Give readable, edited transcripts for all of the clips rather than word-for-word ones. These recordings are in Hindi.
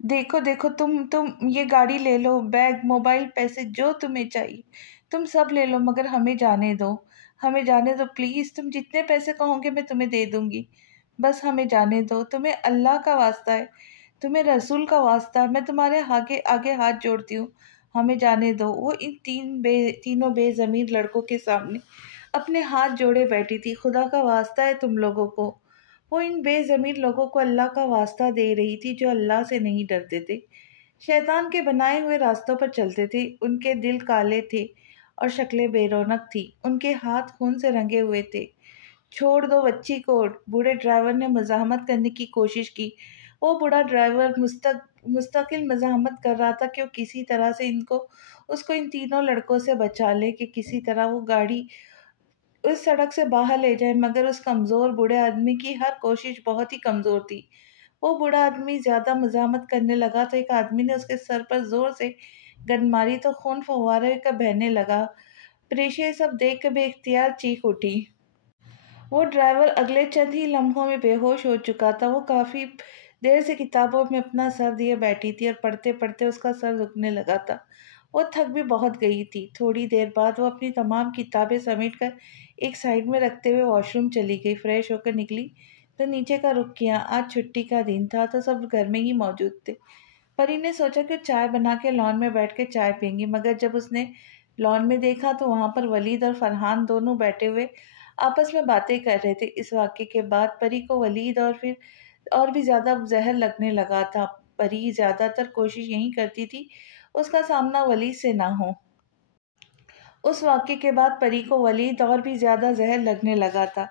देखो देखो, तुम ये गाड़ी ले लो, बैग, मोबाइल, पैसे, जो तुम्हें चाहिए तुम सब ले लो, मगर हमें जाने दो। हमें जाने दो प्लीज, तुम जितने पैसे कहोगे मैं तुम्हें दे दूंगी। बस हमें जाने दो, तुम्हें अल्लाह का वास्ता है, तुम्हें रसूल का वास्ता है, मैं तुम्हारे आगे आगे हाथ जोड़ती हूँ। हमें जाने दो। वो इन तीनों बेजमीर लड़कों के सामने अपने हाथ जोड़े बैठी थी। खुदा का वास्ता है तुम लोगों को। वो इन बेज़मीर लोगों को अल्लाह का वास्ता दे रही थी जो अल्लाह से नहीं डरते थे, शैतान के बनाए हुए रास्तों पर चलते थे। उनके दिल काले थे और शक्लें बेरौनक थी, उनके हाथ खून से रंगे हुए थे। छोड़ दो बच्ची को, बूढ़े ड्राइवर ने मज़ाहमत करने की कोशिश की। वो बूढ़ा ड्राइवर मुस्तकिल मज़ाहमत कर रहा था कि वो किसी तरह से इनको उसको इन तीनों लड़कों से बचा ले, कि किसी तरह वो गाड़ी उस सड़क से बाहर ले जाए, मगर उस कमज़ोर बूढ़े आदमी की हर कोशिश बहुत ही कमज़ोर थी। वो बूढ़ा आदमी ज़्यादा मज़ाहमत करने लगा तो एक आदमी ने उसके सर पर ज़ोर से गन मारी तो खून फव्वारे का बहने लगा। प्रेशे ये सब देख कर बेख्तियार चीख उठी। वो ड्राइवर अगले चंद ही लम्हों में बेहोश हो चुका था। वो काफ़ी देर से किताबों में अपना सर दिए बैठी थी और पढ़ते पढ़ते उसका सर दुखने लगा था। वो थक भी बहुत गई थी। थोड़ी देर बाद वो अपनी तमाम किताबें समेटकर एक साइड में रखते हुए वॉशरूम चली गई। फ्रेश होकर निकली तो नीचे का रुख किया। आज छुट्टी का दिन था तो सब घर में ही मौजूद थे। परी ने सोचा कि चाय बना के लॉन में बैठ के चाय पियेंगी, मगर जब उसने लॉन में देखा तो वहां पर वलीद और फरहान दोनों बैठे हुए आपस में बातें कर रहे थे। इस वाक़ये के बाद परी को वलीद और फिर और भी ज़्यादा ज़हर लगने लगा था। परी ज़्यादातर कोशिश यही करती थी उसका सामना वलीद से ना हो। उस वाक़ये के बाद परी को वलीद और भी ज़्यादा ज़हर लगने लगा था।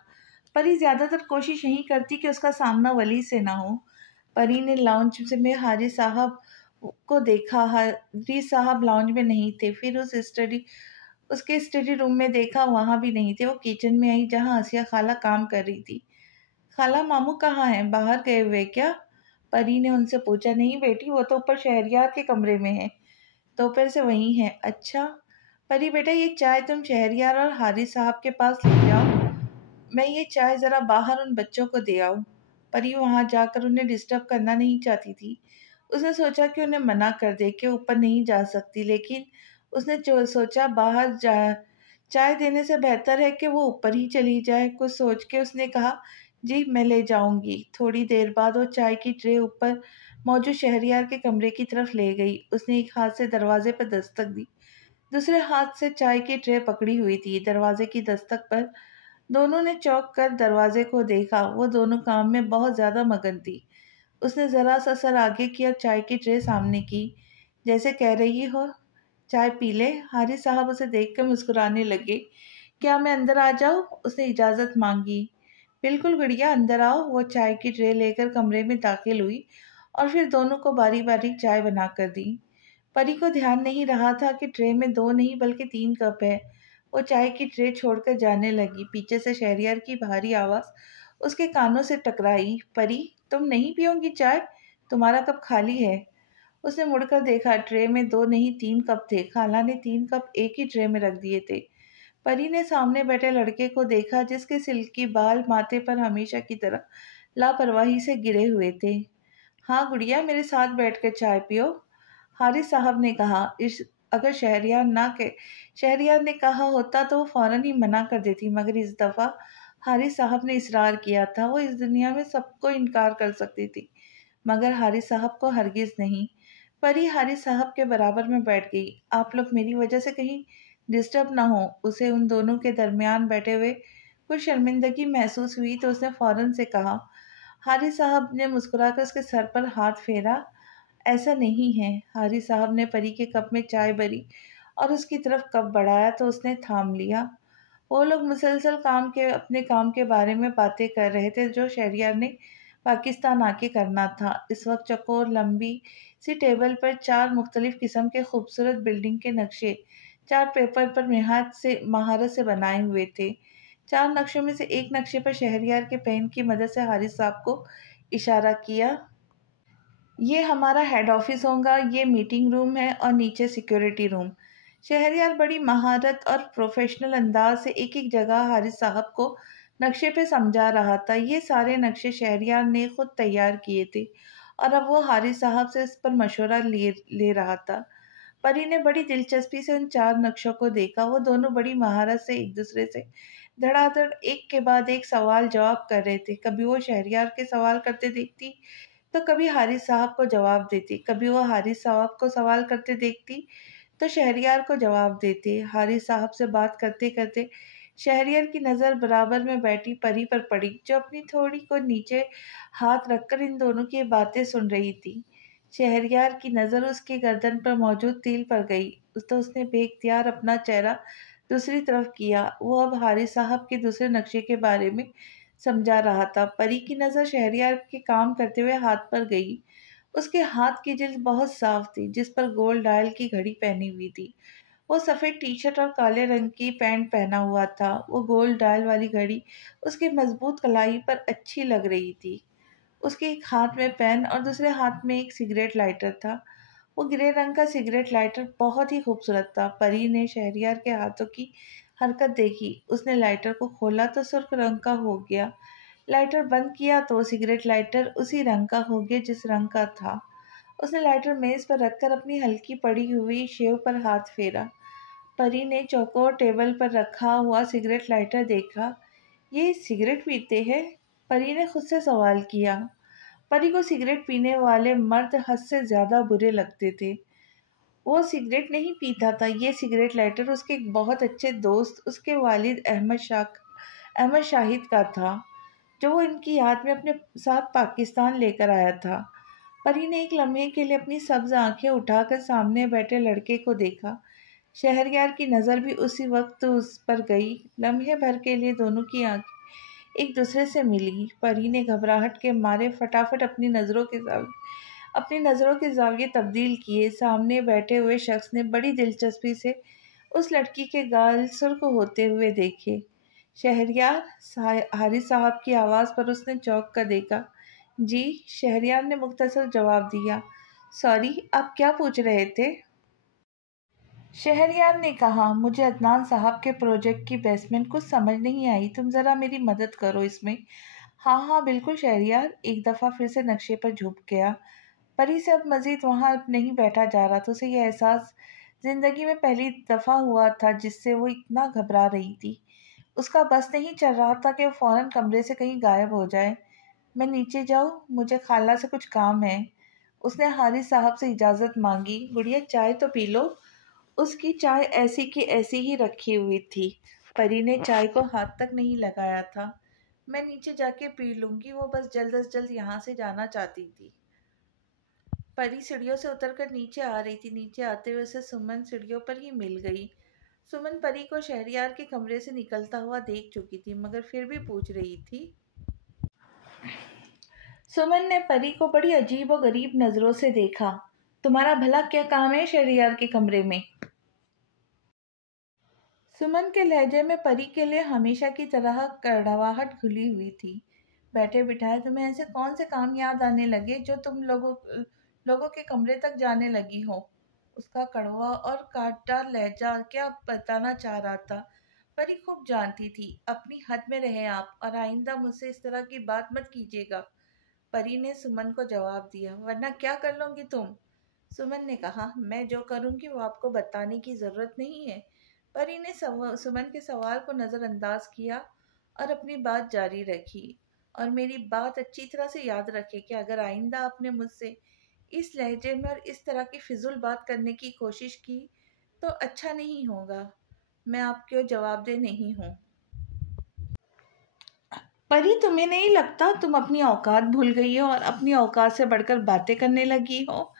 परी ज़्यादातर कोशिश यही करती कि उसका सामना वलीद से ना हो। परी ने लाउंज में हारिस साहब को देखा। हारिस साहब लाउंज में नहीं थे। फिर उसके स्टडी रूम में देखा, वहाँ भी नहीं थे। वो किचन में आई जहाँ आसिया खाला काम कर रही थी। खाला, मामू कहाँ हैं? बाहर गए हुए क्या? परी ने उनसे पूछा। नहीं बेटी, वो तो ऊपर शहरियार के कमरे में है, दोपहर से वहीं है। अच्छा परी बेटा, ये चाय तुम शहरियार और हारिस साहब के पास ले जाओ, मैं ये चाय ज़रा बाहर उन बच्चों को दे आऊँ। परी वहाँ जाकर उन्हें डिस्टर्ब करना नहीं चाहती थी। उसने सोचा कि उन्हें मना कर दे कि ऊपर नहीं जा सकती, लेकिन उसने जो सोचा बाहर जा चाय देने से बेहतर है कि वो ऊपर ही चली जाए। कुछ सोच के उसने कहा, जी मैं ले जाऊंगी। थोड़ी देर बाद वो चाय की ट्रे ऊपर मौजूद शहरियार के कमरे की तरफ ले गई। उसने एक हाथ से दरवाजे पर दस्तक दी, दूसरे हाथ से चाय की ट्रे पकड़ी हुई थी। दरवाजे की दस्तक पर दोनों ने चौंक कर दरवाजे को देखा। वो दोनों काम में बहुत ज्यादा मगन थी। उसने जरा सा सर आगे किया, चाय की ट्रे सामने की, जैसे कह रही हो चाय पी ले। हारिस साहब उसे देखकर मुस्कुराने लगे। क्या मैं अंदर आ जाऊं? उसने इजाजत मांगी। बिल्कुल गुड़िया, अंदर आओ। वो चाय की ट्रे लेकर कमरे में दाखिल हुई और फिर दोनों को बारी बारी चाय बनाकर दी। परी को ध्यान नहीं रहा था कि ट्रे में दो नहीं बल्कि 3 कप है। वो चाय की ट्रे छोड़कर जाने लगी। पीछे से शहरियार की भारी आवाज उसके कानों से टकराई। परी, तुम नहीं पियोगी चाय? तुम्हारा कप खाली है। उसने मुड़कर देखा। ट्रे में दो नहीं 3 कप थे। खाला ने 3 कप एक ही ट्रे में रख दिए थे। परी ने सामने बैठे लड़के को देखा जिसके सिल्की बाल माथे पर हमेशा की तरह लापरवाही से गिरे हुए थे। हाँ गुड़िया, मेरे साथ बैठकर चाय पियो, हारिस साहब ने कहा। इस अगर शहरियार ने कहा होता तो वो फौरन ही मना कर देती, मगर इस दफ़ा हारिस साहब ने इसरार किया था। वो इस दुनिया में सबको इनकार कर सकती थी, मगर हारिस साहब को हरगिज नहीं। परी हारिस साहब के बराबर में बैठ गई। आप लोग मेरी वजह से कहीं डिस्टर्ब ना हो। उसे उन दोनों के दरमियान बैठे हुए कुछ शर्मिंदगी महसूस हुई तो उसने फौरन से कहा। हारिस साहब ने मुस्कुराकर उसके सर पर हाथ फेरा। ऐसा नहीं है। हारिस साहब ने परी के कप में चाय भरी और उसकी तरफ कप बढ़ाया तो उसने थाम लिया। वो लोग मुसलसल अपने काम के बारे में बातें कर रहे थे जो शहरियार ने पाकिस्तान आके करना था। इस वक्त चकोर लंबी सी टेबल पर 4 मुख्तलिफ किस्म के खूबसूरत बिल्डिंग के नक्शे चार्ट पेपर पर महारत से बनाए हुए थे। 4 नक्शों में से एक नक्शे पर शहरियार के पेन की मदद से हारिस साहब को इशारा किया। ये हमारा हेड ऑफिस होगा, ये मीटिंग रूम है और नीचे सिक्योरिटी रूम। शहरयार बड़ी महारत और प्रोफेशनल अंदाज से एक एक जगह हारिस साहब को नक्शे पे समझा रहा था। ये सारे नक्शे शहरयार ने खुद तैयार किए थे और अब वो हारिस साहब से इस पर मशवरा ले ले रहा था। परी ने बड़ी दिलचस्पी से उन 4 नक्शों को देखा। वो दोनों बड़ी महारत से एक दूसरे से धड़ाधड़ एक के बाद एक सवाल जवाब कर रहे थे। कभी वो शहरयार के सवाल करते देखती तो कभी हारिस साहब को जवाब देती, कभी वो हारिस साहब को सवाल करते देखती तो शहरयार को जवाब देते। हारिस साहब से बात करते करते शहरयार की नज़र बराबर में बैठी परी पर पड़ी, जो अपनी थोड़ी को नीचे हाथ रखकर इन दोनों की बातें सुन रही थी। शहरयार की नज़र उसके गर्दन पर मौजूद तिल पर गई तो उसने बेख्तियार अपना चेहरा दूसरी तरफ किया। वो अब हारिस साहब के दूसरे नक्शे के बारे में समझा रहा था। परी की नज़र शहरयार के काम करते हुए हाथ पर गई। उसके हाथ की जिल्द बहुत साफ थी, जिस पर गोल्ड डायल की घड़ी पहनी हुई थी। वो सफ़ेद टी शर्ट और काले रंग की पैंट पहना हुआ था। वो गोल्ड डायल वाली घड़ी उसकी मजबूत कलाई पर अच्छी लग रही थी। उसके एक हाथ में पेन और दूसरे हाथ में एक सिगरेट लाइटर था। वो ग्रे रंग का सिगरेट लाइटर बहुत ही खूबसूरत था। परी ने शहरयार के हाथों की हरकत देखी। उसने लाइटर को खोला तो सुर्ख रंग का हो गया। लाइटर बंद किया तो सिगरेट लाइटर उसी रंग का हो गया जिस रंग का था। उसने लाइटर मेज पर रखकर अपनी हल्की पड़ी हुई शेव पर हाथ फेरा। परी ने चौकोर टेबल पर रखा हुआ सिगरेट लाइटर देखा। ये सिगरेट पीते हैं? परी ने खुद से सवाल किया। परी को सिगरेट पीने वाले मर्द हद से ज्यादा बुरे लगते थे। वो सिगरेट नहीं पीता था। ये सिगरेट लाइटर उसके एक बहुत अच्छे दोस्त उसके वालिद अहमद शाहिद का था, जो वो इनकी याद में अपने साथ पाकिस्तान लेकर आया था। परी ने एक लम्हे के लिए अपनी सब्ज आंखें उठाकर सामने बैठे लड़के को देखा। शहरयार की नज़र भी उसी वक्त उस पर गई। लम्हे भर के लिए दोनों की आंखें एक दूसरे से मिली। परी ने घबराहट के मारे फटाफट अपनी नज़रों के जाविये तब्दील किए। सामने बैठे हुए शख्स ने बड़ी दिलचस्पी से उस लड़की के गाल सुर्ख होते हुए देखे। शहरयार, हारिस साहब की आवाज़ पर उसने चौंक कर देखा। जी, शहरयार ने मुख्तसर जवाब दिया। सॉरी, आप क्या पूछ रहे थे? शहरयार ने कहा, मुझे अदनान साहब के प्रोजेक्ट की बेसमेंट कुछ समझ नहीं आई। तुम ज़रा मेरी मदद करो इसमें। हाँ हाँ बिल्कुल शहरयार एक दफ़ा फिर से नक्शे पर झुक गया। परी से अब मज़ीद वहाँ नहीं बैठा जा रहा था। उसे यह एहसास ज़िंदगी में पहली दफ़ा हुआ था जिससे वो इतना घबरा रही थी। उसका बस नहीं चल रहा था कि वो फ़ौरन कमरे से कहीं गायब हो जाए। मैं नीचे जाऊँ? मुझे खाला से कुछ काम है। उसने हारिस साहब से इजाज़त मांगी। गुड़िया चाय तो पी लो। उसकी चाय ऐसी की ऐसी ही रखी हुई थी। परी ने चाय को हाथ तक नहीं लगाया था। मैं नीचे जाके पी लूँगी। वो बस जल्द अज जल्द यहाँ से जाना चाहती थी। परी सीढ़ियों से उतरकर नीचे आ रही थी। नीचे आते हुए उसे सुमन सीढ़ियों पर ही मिल गई। सुमन परी को शहरयार के कमरे से निकलता हुआ देख चुकी थी, मगर फिर भी पूछ रही थी। सुमन ने परी को बड़ी अजीब और गरीब नज़रों से देखा। तुम्हारा भला क्या काम है शहरयार के कमरे में? सुमन के लहजे में परी के लिए हमेशा की तरह कड़वाहट घुली हुई थी। बैठे बिठाए तुम्हें ऐसे कौन से काम याद आने लगे जो तुम लोगों के कमरे तक जाने लगी हो? उसका कड़वा और कांटेदार लहजा क्या बताना चाह रहा था। परी खूब जानती थी। अपनी हद में रहे आप, और आइंदा मुझसे इस तरह की बात मत कीजिएगा। परी ने सुमन को जवाब दिया। वरना क्या कर लोगी तुम? सुमन ने कहा, मैं जो करूंगी वो आपको बताने की ज़रूरत नहीं है। परी ने सुमन के सवाल को नज़रअंदाज किया और अपनी बात जारी रखी। और मेरी बात अच्छी तरह से याद रखें कि अगर आइंदा आपने मुझसे इस लहजे में और इस तरह की फिजूल बात करने की कोशिश की तो अच्छा नहीं होगा। मैं आपके जवाबदेह नहीं हूँ। परी, तुम्हें नहीं लगता तुम अपनी औकात भूल गई हो और अपनी औकात से बढ़कर बातें करने लगी हो?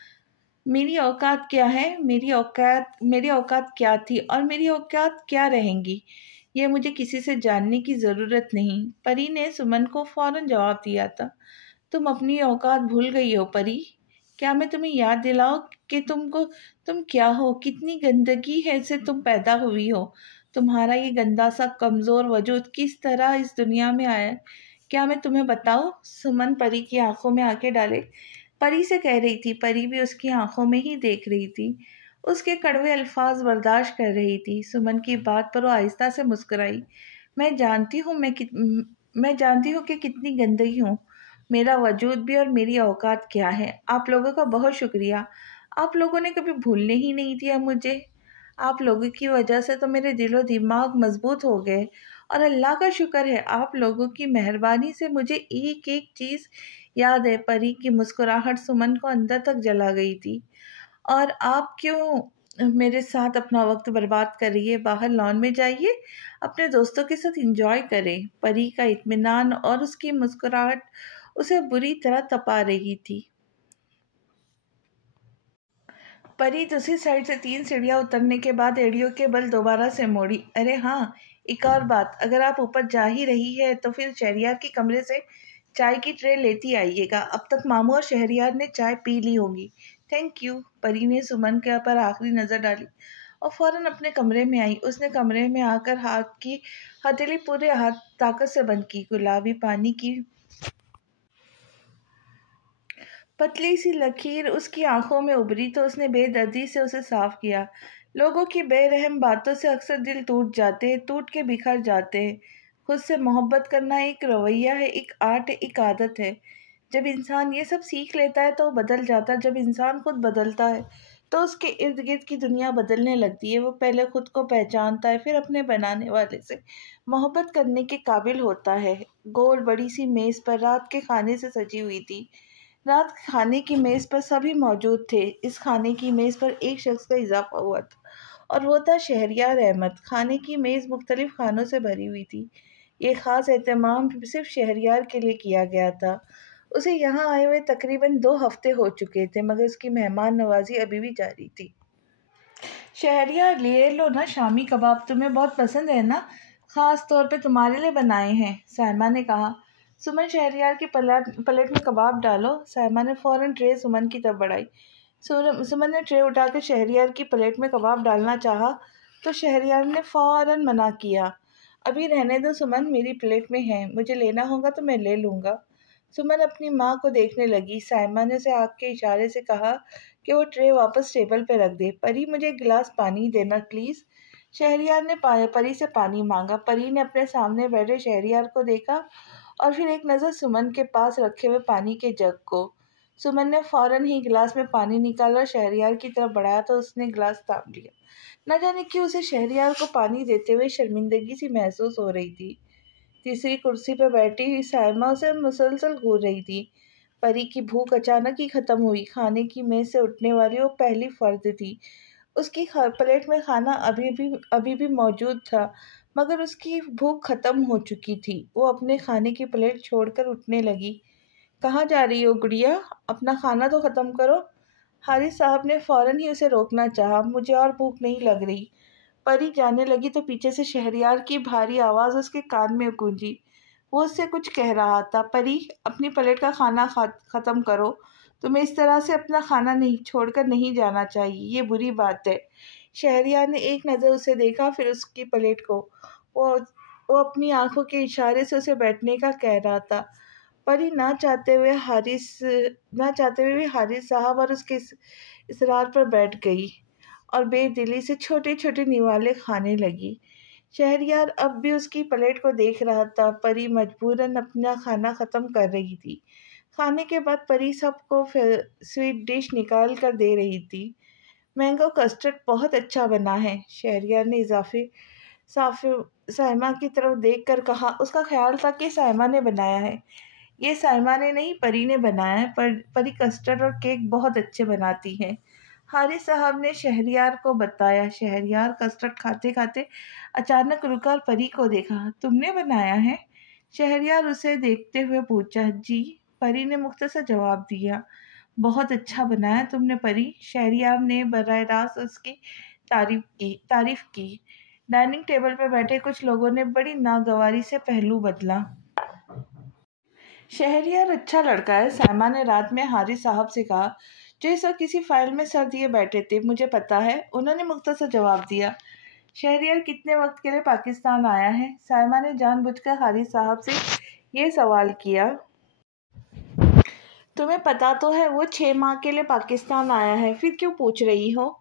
मेरी औकात क्या है? मेरी औकात क्या थी और मेरी औकात क्या रहेंगी, ये मुझे किसी से जानने की ज़रूरत नहीं। परी ने सुमन को फौरन जवाब दिया था। तुम अपनी औकात भूल गई हो परी। क्या मैं तुम्हें याद दिलाऊं कि तुम क्या हो, कितनी गंदगी है से तुम पैदा हुई हो। तुम्हारा ये गंदा सा कमज़ोर वजूद किस तरह इस दुनिया में आया, क्या मैं तुम्हें बताऊं? सुमन परी की आंखों में आंखें डाले परी से कह रही थी। परी भी उसकी आंखों में ही देख रही थी। उसके कड़वे अल्फाज बर्दाश्त कर रही थी। सुमन की बात पर वो आहिस्ता से मुस्कुराई। मैं जानती हूँ कि कितनी गंदगी हूँ। मेरा वजूद भी और मेरी औकात क्या है। आप लोगों का बहुत शुक्रिया। आप लोगों ने कभी भूलने ही नहीं दिया मुझे। आप लोगों की वजह से तो मेरे दिलो दिमाग मजबूत हो गए, और अल्लाह का शुक्र है आप लोगों की मेहरबानी से मुझे एक एक चीज़ याद है। परी की मुस्कुराहट सुमन को अंदर तक जला गई थी। और आप क्यों मेरे साथ अपना वक्त बर्बाद कर रही है? बाहर लॉन में जाइए, अपने दोस्तों के साथ एंजॉय करें। परी का इत्मीनान और उसकी मुस्कुराहट उसे बुरी तरह तपा रही थी। परी दूसरी साइड से 3 सीढ़ियां उतरने के बाद एड़ियों के बल दोबारा से मोड़ी। अरे हाँ, एक और बात, अगर आप ऊपर जा ही रही है तो फिर शहरियार के कमरे से चाय की ट्रे लेती आइएगा। अब तक मामू और शहरियार ने चाय पी ली होगी। Thank you. परी ने सुमन के पर आखिरी नज़र डाली और फौरन अपने कमरे में आई। उसने कमरे में आकर हाथ की हथेली पूरे हाथ ताकत से बंद की। गुलाबी पानी की पतली सी लकीर उसकी आंखों में उभरी तो उसने बेदर्दी से उसे साफ किया। लोगों की बेरहम बातों से अक्सर दिल टूट जाते हैं, टूट के बिखर जाते हैं। खुद से मोहब्बत करना एक रवैया है, एक आर्ट है, एक आदत है। जब इंसान ये सब सीख लेता है तो वो बदल जाता है। जब इंसान खुद बदलता है तो उसके इर्द गिर्द की दुनिया बदलने लगती है। वो पहले खुद को पहचानता है, फिर अपने बनाने वाले से मोहब्बत करने के काबिल होता है। गोल बड़ी सी मेज़ पर रात के खाने से सजी हुई थी। रात खाने की मेज़ पर सभी मौजूद थे। इस खाने की मेज़ पर एक शख्स का इजाफा हुआ था, और वो था शहरयार अहमद। खाने की मेज़ मुख्तलिफ खानों से भरी हुई थी। ये ख़ास एहतमाम सिर्फ शहरयार के लिए किया गया था। उसे यहाँ आए हुए तकरीबन 2 हफ्ते हो चुके थे, मगर उसकी मेहमान नवाजी अभी भी जारी थी। शहरयार, ले लो ना, शामी कबाब तुम्हें बहुत पसंद है ना, ख़ास तौर पे तुम्हारे लिए बनाए हैं, सायमा ने कहा। सुमन, शहरयार की प्लेट में कबाब डालो। सायमा ने फ़ौरन ट्रे सुमन की तरफ बढ़ाई। सुमन ने ट्रे उठाकर शहरयार की प्लेट में कबाब डालना चाहा तो शहरयार ने फ़ौरन मना किया। अभी रहने दो सुमन, मेरी प्लेट में है, मुझे लेना होगा तो मैं ले लूँगा। सुमन अपनी माँ को देखने लगी। सायमा ने उसे आँख के इशारे से कहा कि वो ट्रे वापस टेबल पर रख दे। परी, मुझे एक गिलास पानी देना प्लीज़। शहरयार ने परी से पानी मांगा। परी ने अपने सामने बैठे शहरयार को देखा और फिर एक नज़र सुमन के पास रखे हुए पानी के जग को। सुमन ने फौरन ही गिलास में पानी निकाला और शहरयार की तरफ बढ़ाया तो उसने गिलास थाम लिया। न जाने क्यों उसे शहरयार को पानी देते हुए शर्मिंदगी सी महसूस हो रही थी। तीसरी कुर्सी पर बैठी हुई सायमा उसे मुसलसल घूर रही थी। परी की भूख अचानक ही खत्म हुई। खाने की मेज से उठने वाली वो पहली फर्द थी। उसकी प्लेट में खाना अभी भी मौजूद था, मगर उसकी भूख खत्म हो चुकी थी। वो अपने खाने की प्लेट छोड़कर उठने लगी। कहाँ जा रही हो गुड़िया? अपना खाना तो ख़त्म करो। हारिस साहब ने फ़ौरन ही उसे रोकना चाहा। मुझे और भूख नहीं लग रही। परी जाने लगी तो पीछे से शहरयार की भारी आवाज़ उसके कान में गूंजी। वो उससे कुछ कह रहा था। परी, अपनी प्लेट का खाना ख़त्म करो। तुम्हें इस तरह से अपना खाना नहीं छोड़कर नहीं जाना चाहिए, ये बुरी बात है। शहरयार ने एक नज़र उसे देखा, फिर उसकी प्लेट को। वो वो अपनी आंखों के इशारे से उसे बैठने का कह रहा था। परी ना चाहते हुए भी हारिस साहब और उसके इसरार पर बैठ गई और बेदिली से छोटे छोटे निवाले खाने लगी। शहरयार अब भी उसकी प्लेट को देख रहा था। परी मजबूरन अपना खाना ख़त्म कर रही थी। खाने के बाद परी सबको स्वीट डिश निकाल कर दे रही थी। मैंगो कस्टर्ड बहुत अच्छा बना है, शहरयार ने इजाफी साफ साइमा की तरफ देखकर कहा। उसका ख्याल था कि साइमा ने बनाया है। ये साइमा ने नहीं, परी ने बनाया है। परी कस्टर्ड और केक बहुत अच्छे बनाती है, हारिस साहब ने शहरयार को बताया। शहरयार कस्टर्ड खाते खाते अचानक रुका और परी को देखा। तुमने बनाया है? शहरयार उसे देखते हुए पूछा। जी, परी ने मुख्तसर जवाब दिया। बहुत अच्छा बनाया तुमने परी, शहरयार ने बराह रास्त उसकी तारीफ की। डाइनिंग टेबल पर बैठे कुछ लोगों ने बड़ी नागवारी से पहलू बदला। शहरयार अच्छा लड़का है, सायमा ने रात में हारिस साहब से कहा, जो इस वक्त किसी फाइल में सर दिए बैठे थे। मुझे पता है, उन्होंने मुख्तसर जवाब दिया। शहरयार कितने वक्त के लिए पाकिस्तान आया है? सायमा ने जानबूझकर हारिस साहब से ये सवाल किया। तुम्हें पता तो है वो 6 माह के लिए पाकिस्तान आया है, फिर क्यों पूछ रही हो?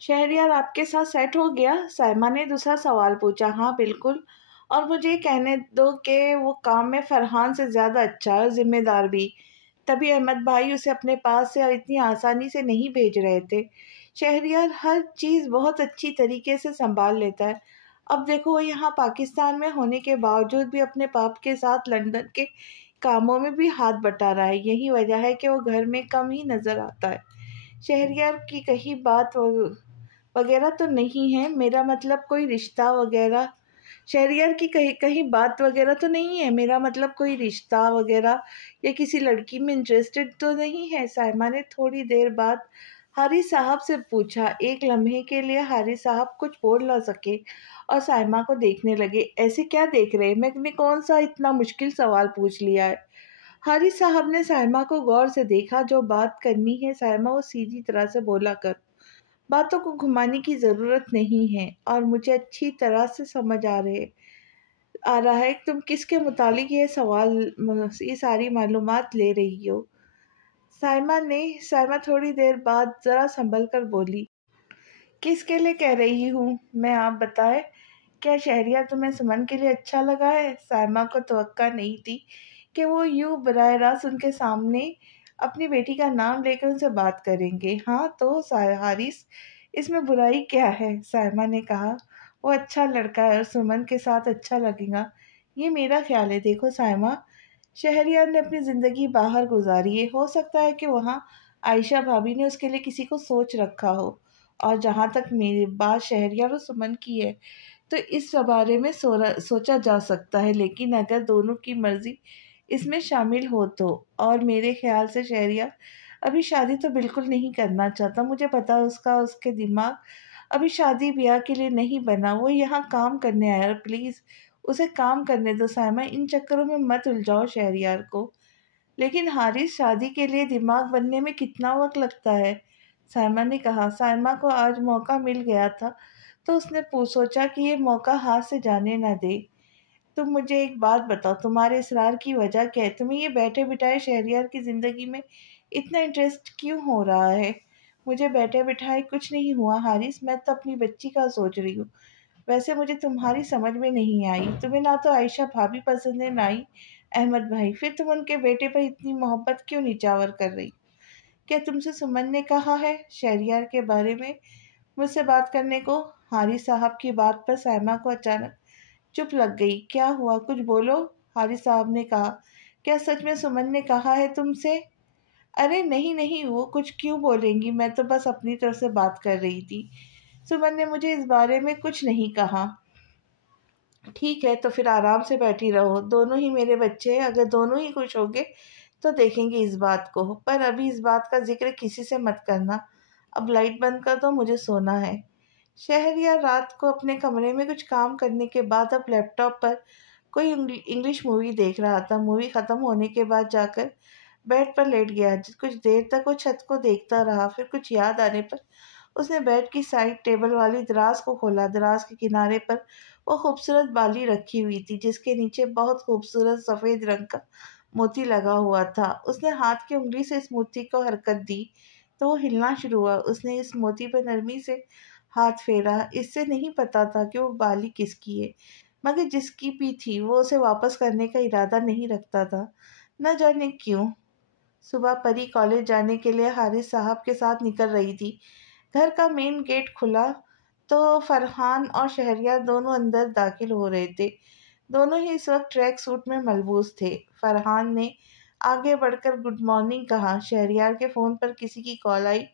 शहरयार आपके साथ सेट हो गया? सायमा ने दूसरा सवाल पूछा। हाँ बिल्कुल, और मुझे ये कहने दो कि वो काम में फरहान से ज़्यादा अच्छा है और ज़िम्मेदार भी। तभी अहमद भाई उसे अपने पास से इतनी आसानी से नहीं भेज रहे थे। शहरियार हर चीज़ बहुत अच्छी तरीके से संभाल लेता है। अब देखो वो यहाँ पाकिस्तान में होने के बावजूद भी अपने पाप के साथ लंदन के कामों में भी हाथ बटा रहा है। यही वजह है कि वो घर में कम ही नज़र आता है। शहरियार की कही बात वगैरह तो नहीं है, मेरा मतलब कोई रिश्ता वगैरह। शहरियार की कहीं कहीं बात वगैरह तो नहीं है, मेरा मतलब कोई रिश्ता वगैरह या किसी लड़की में इंटरेस्टेड तो नहीं है। साइमा ने थोड़ी देर बाद हारी साहब से पूछा। एक लम्हे के लिए हारी साहब कुछ बोल ना सके और साइमा को देखने लगे। ऐसे क्या देख रहे, मैंने कौन सा इतना मुश्किल सवाल पूछ लिया है। हारी साहब ने साइमा को गौर से देखा। जो बात करनी है साइमा, वो सीधी तरह से बोला कर। बातों को घुमाने की ज़रूरत नहीं है और मुझे अच्छी तरह से समझ आ रहा है कि तुम किसके मुतालिक ये सारी मालूमात ले रही हो। साइमा थोड़ी देर बाद ज़रा संभल कर बोली। किसके लिए कह रही हूँ मैं, आप बताए। क्या शहरिया तुम्हें सुमन के लिए अच्छा लगा है? साइमा को तवक्का नहीं थी कि वो यूं बराह रास्त उनके सामने अपनी बेटी का नाम लेकर उनसे बात करेंगे। हाँ तो हारिस, इसमें बुराई क्या है? साइमा ने कहा। वो अच्छा लड़का है और सुमन के साथ अच्छा लगेगा, ये मेरा ख्याल है। देखो साइमा, शहरियार ने अपनी ज़िंदगी बाहर गुजारी है। हो सकता है कि वहाँ आयशा भाभी ने उसके लिए किसी को सोच रखा हो। और जहाँ तक मेरी बात शहरियार और सुमन की है तो इस बारे में सोचा जा सकता है, लेकिन अगर दोनों की मर्जी इसमें शामिल हो तो। और मेरे ख्याल से शहरियार अभी शादी तो बिल्कुल नहीं करना चाहता। मुझे पता है उसके दिमाग अभी शादी ब्याह के लिए नहीं बना। वो यहाँ काम करने आया है। प्लीज़ उसे काम करने दो साइमा, इन चक्करों में मत उलझाओ शहरियार को। लेकिन हारिस, शादी के लिए दिमाग बनने में कितना वक्त लगता है? साइमा ने कहा। साइमा को आज मौका मिल गया था तो उसने सोचा कि ये मौका हाथ से जाने ना दे। तुम मुझे एक बात बताओ, तुम्हारे इसरार की वजह क्या है? तुम्हें ये बैठे बिठाए शहरियार की ज़िंदगी में इतना इंटरेस्ट क्यों हो रहा है? मुझे बैठे बिठाए कुछ नहीं हुआ हारिस, मैं तो अपनी बच्ची का सोच रही हूँ। वैसे मुझे तुम्हारी समझ में नहीं आई। तुम्हें ना तो आयशा भाभी पसंद है ना ही अहमद भाई, फिर तुम उनके बेटे पर इतनी मोहब्बत क्यों निछावर कर रही? क्या तुमसे सुमन ने कहा है शहरियार के बारे में मुझसे बात करने को? हारी साहब की बात पर साइमा को अचानक चुप लग गई। क्या हुआ, कुछ बोलो, हारी साहब ने कहा। क्या सच में सुमन ने कहा है तुमसे? अरे नहीं नहीं, वो कुछ क्यों बोलेंगी, मैं तो बस अपनी तरफ से बात कर रही थी। सुमन ने मुझे इस बारे में कुछ नहीं कहा। ठीक है तो फिर आराम से बैठी रहो, दोनों ही मेरे बच्चे हैं। अगर दोनों ही खुश होंगे तो देखेंगे इस बात को, पर अभी इस बात का जिक्र किसी से मत करना। अब लाइट बंद कर दो, मुझे सोना है। शहरियार रात को अपने कमरे में कुछ काम करने के बाद अब लैपटॉप पर कोई इंग्लिश मूवी देख रहा था। मूवी ख़त्म होने के बाद जाकर बेड पर लेट गया। कुछ देर तक वो छत को देखता रहा। फिर कुछ याद आने पर उसने बेड की साइड टेबल वाली दराज को खोला। दराज के किनारे पर वो खूबसूरत बाली रखी हुई थी जिसके नीचे बहुत खूबसूरत सफ़ेद रंग का मोती लगा हुआ था। उसने हाथ की उंगली से इस मोती को हरकत दी तो वो हिलना शुरू हुआ। उसने इस मोती पर नरमी से हाथ फेरा। इससे नहीं पता था कि वो बाली किसकी है, मगर जिसकी भी थी वो उसे वापस करने का इरादा नहीं रखता था। न जाने क्यों। सुबह परी कॉलेज जाने के लिए हारिस साहब के साथ निकल रही थी। घर का मेन गेट खुला तो फरहान और शहरियार दोनों अंदर दाखिल हो रहे थे। दोनों ही इस वक्त ट्रैक सूट में मलबूस थे। फरहान ने आगे बढ़कर गुड मॉर्निंग कहा। शहरियार के फ़ोन पर किसी की कॉल आई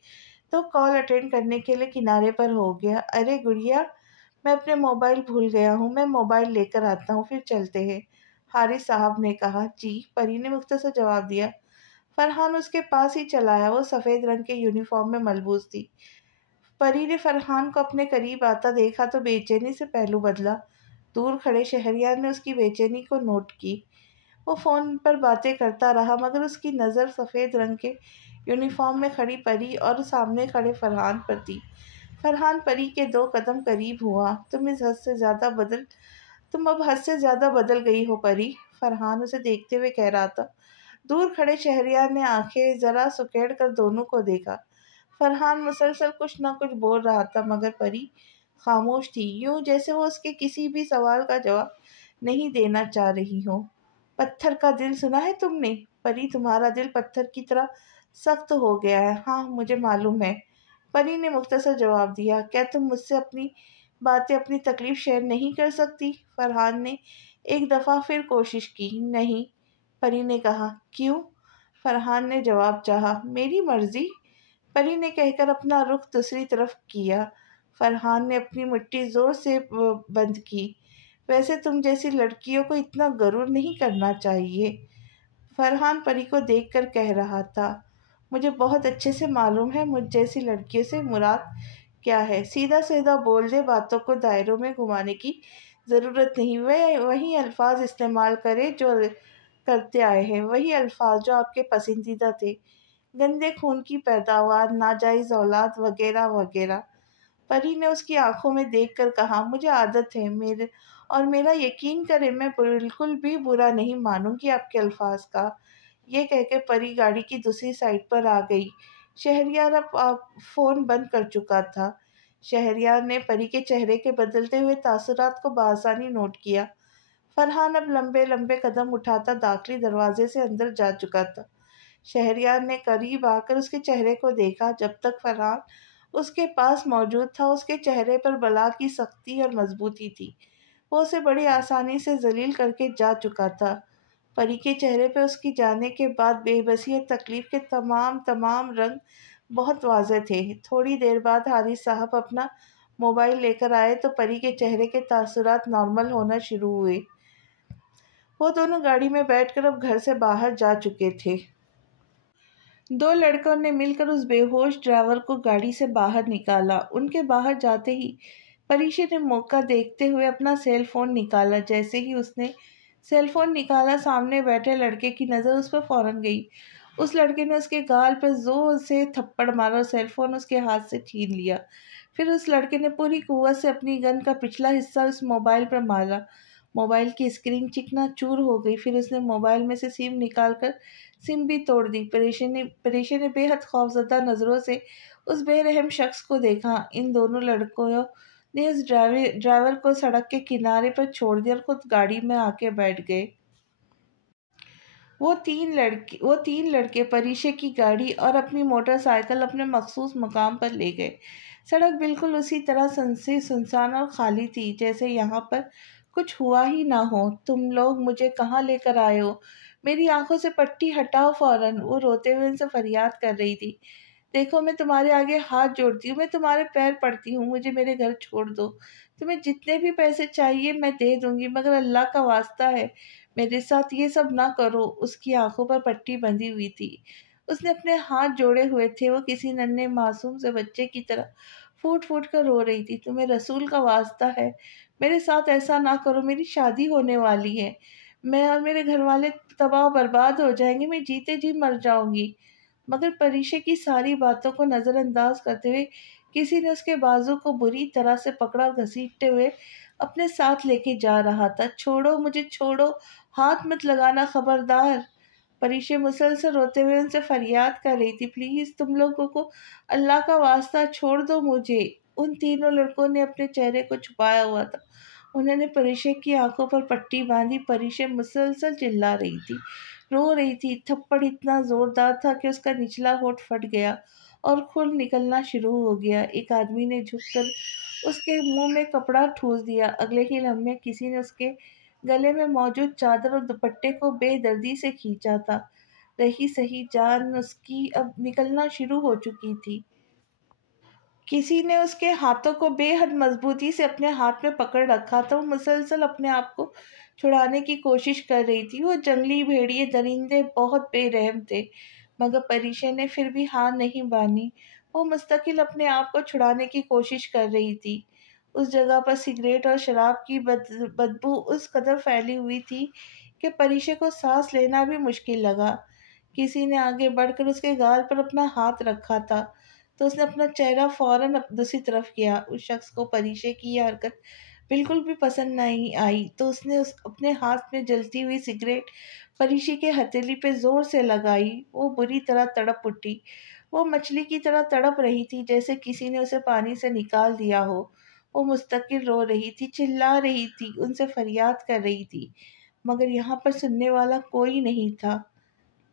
तो कॉल अटेंड करने के लिए किनारे पर हो गया। अरे गुड़िया, मैं अपने मोबाइल भूल गया हूँ, मैं मोबाइल लेकर आता हूँ, फिर चलते हैं, हारिस साहब ने कहा। जी, परी ने मुख्तसर जवाब दिया। फरहान उसके पास ही चला आया। वो सफ़ेद रंग के यूनिफॉर्म में मलबूस थी। परी ने फरहान को अपने करीब आता देखा तो बेचैनी से पहलू बदला। दूर खड़े शहरियार ने उसकी बेचैनी को नोट की। वो फ़ोन पर बातें करता रहा मगर उसकी नज़र सफ़ेद रंग के यूनिफॉर्म में खड़ी परी और सामने खड़े फरहान पर थी। फरहान परी के 2 कदम करीब हुआ। तुम अब हद से ज़्यादा बदल गई हो परी, फरहान उसे देखते हुए कह रहा था। दूर खड़े शहरियार ने आंखें ज़रा सुकेड़ कर दोनों को देखा। फरहान मुसलसल कुछ न कुछ बोल रहा था मगर परी खामोश थी, यूं जैसे वो उसके किसी भी सवाल का जवाब नहीं देना चाह रही हो। पत्थर का दिल सुना है तुमने? परी, तुम्हारा दिल पत्थर की तरह सख्त हो गया है। हाँ, मुझे मालूम है, परी ने मुख्तसर जवाब दिया। क्या तुम मुझसे अपनी बातें, अपनी तकलीफ शेयर नहीं कर सकती? फरहान ने एक दफ़ा फिर कोशिश की। नहीं, परी ने कहा। क्यों? फरहान ने जवाब चाहा। मेरी मर्जी, परी ने कहकर अपना रुख दूसरी तरफ किया। फरहान ने अपनी मुट्ठी जोर से बंद की। वैसे तुम जैसी लड़कियों को इतना गरूर नहीं करना चाहिए, फरहान परी को देखकर कह रहा था। मुझे बहुत अच्छे से मालूम है मुझ जैसी लड़कियों से मुराद क्या है। सीधा सीधा बोल दे, बातों को दायरों में घुमाने की ज़रूरत नहीं। वह वही अल्फाज इस्तेमाल करे जो करते आए हैं, वही अल्फाज जो आपके पसंदीदा थे। गंदे खून की पैदावार, नाजायज़ औलाद, वगैरह वगैरह। परी ने उसकी आंखों में देखकर कहा, मुझे आदत है मेरा यकीन करें, मैं बिल्कुल भी बुरा नहीं मानूंगी आपके अल्फाज का। ये कहकर परी गाड़ी की दूसरी साइड पर आ गई। शहरयार अब फ़ोन बंद कर चुका था। शहरयार ने परी के चेहरे के बदलते हुए तासुरात को बआसानी नोट किया। फरहान अब लंबे लंबे कदम उठाता दाखिली दरवाजे से अंदर जा चुका था। शहरयार ने करीब आकर उसके चेहरे को देखा। जब तक फरहान उसके पास मौजूद था, उसके चेहरे पर बला की सख्ती और मजबूती थी। वो उसे बड़ी आसानी से जलील करके जा चुका था। परी के चेहरे पर उसकी जाने के बाद बेबसी और तकलीफ के तमाम तमाम रंग बहुत वाज़ेह थे। थोड़ी देर बाद हारिस साहब अपना मोबाइल लेकर आए तो परी के चेहरे के तासुरात नॉर्मल होना शुरू हुए। वो दोनों गाड़ी में बैठकर अब घर से बाहर जा चुके थे। दो लड़कों ने मिलकर उस बेहोश ड्राइवर को गाड़ी से बाहर निकाला। उनके बाहर जाते ही परीक्षा ने मौका देखते हुए अपना सेल फोन निकाला। जैसे ही उसने सेल फोन निकाला, सामने बैठे लड़के की नज़र उस पर फौरन गई। उस लड़के ने उसके गाल पर जोर से थप्पड़ मारा और सेल फोन उसके हाथ से छीन लिया। फिर उस लड़के ने पूरी कुव्वत से अपनी गन का पिछला हिस्सा उस मोबाइल पर मारा। मोबाइल की स्क्रीन चिकनाचूर हो गई। फिर उसने मोबाइल में से सिम निकालकर सिम भी तोड़ दी। परेशा ने बेहद खौफजदा नज़रों से उस बेरहम शख्स को देखा। इन दोनों लड़कों ने उस ड्राइवर को सड़क के किनारे पर छोड़ दिया और खुद गाड़ी में आके बैठ गए। वो तीन लड़के परीशे की गाड़ी और अपनी मोटरसाइकिल अपने मखसूस मकाम पर ले गए। सड़क बिल्कुल उसी तरह से सुनसान और खाली थी जैसे यहाँ पर कुछ हुआ ही ना हो। तुम लोग मुझे कहाँ लेकर आए हो? मेरी आंखों से पट्टी हटाओ फौरन, वो रोते हुए उनसे फरियाद कर रही थी। देखो, मैं तुम्हारे आगे हाथ जोड़ती हूँ, मैं तुम्हारे पैर पड़ती हूँ, मुझे मेरे घर छोड़ दो। तुम्हें जितने भी पैसे चाहिए मैं दे दूंगी, मगर अल्लाह का वास्ता है मेरे साथ ये सब ना करो। उसकी आंखों पर पट्टी बंधी हुई थी। उसने अपने हाथ जोड़े हुए थे। वो किसी नन्हे मासूम से बच्चे की तरह फूट फूट कर रो रही थी। तुम्हें रसूल का वास्ता है, मेरे साथ ऐसा ना करो। मेरी शादी होने वाली है, मैं और मेरे घर वाले तबाह बर्बाद हो जाएंगे, मैं जीते जी मर जाऊंगी। मगर परीक्षा की सारी बातों को नज़रअंदाज करते हुए किसी ने उसके बाजू को बुरी तरह से पकड़ा और घसीटते हुए अपने साथ लेके जा रहा था। छोड़ो मुझे, छोड़ो, हाथ मत लगाना, खबरदार। परीक्षा मुसलसल रोते हुए उनसे फरियाद कर रही थी। प्लीज़ तुम लोगों को अल्लाह का वास्ता छोड़ दो मुझे। उन तीनों लड़कों ने अपने चेहरे को छुपाया हुआ था। उन्होंने परीक्षा की आंखों पर पट्टी बांधी। परीक्षा मुसलसल चिल्ला रही थी, रो रही थी। थप्पड़ इतना जोरदार था कि उसका निचला होंठ फट गया और खून निकलना शुरू हो गया। एक आदमी ने झुककर उसके मुंह में कपड़ा ठूस दिया। अगले ही लम्हे किसी ने उसके गले में मौजूद चादर और दुपट्टे को बेदर्दी से खींचा था। रही सही जान उसकी अब निकलना शुरू हो चुकी थी। किसी ने उसके हाथों को बेहद मजबूती से अपने हाथ में पकड़ रखा था। वो मुसलसल अपने आप को छुड़ाने की कोशिश कर रही थी। वो जंगली भेड़िए दरिंदे बहुत बेरहम थे, मगर परीक्षा ने फिर भी हार नहीं मानी। वो मुस्तकिल अपने आप को छुड़ाने की कोशिश कर रही थी। उस जगह पर सिगरेट और शराब की बदबू उस कदर फैली हुई थी कि परीक्षा को सांस लेना भी मुश्किल लगा। किसी ने आगे बढ़कर उसके गाल पर अपना हाथ रखा था तो उसने अपना चेहरा फौरन दूसरी तरफ किया। उस शख्स को परीक्षा की यह हरकत बिल्कुल भी पसंद नहीं आई तो उसने अपने हाथ में जलती हुई सिगरेट परीक्षा के हथेली पे जोर से लगाई। वो बुरी तरह तड़प उठी। वो मछली की तरह तड़प रही थी, जैसे किसी ने उसे पानी से निकाल दिया हो। वो मुस्तकिल रो रही थी, चिल्ला रही थी, उनसे फरियाद कर रही थी, मगर यहाँ पर सुनने वाला कोई नहीं था।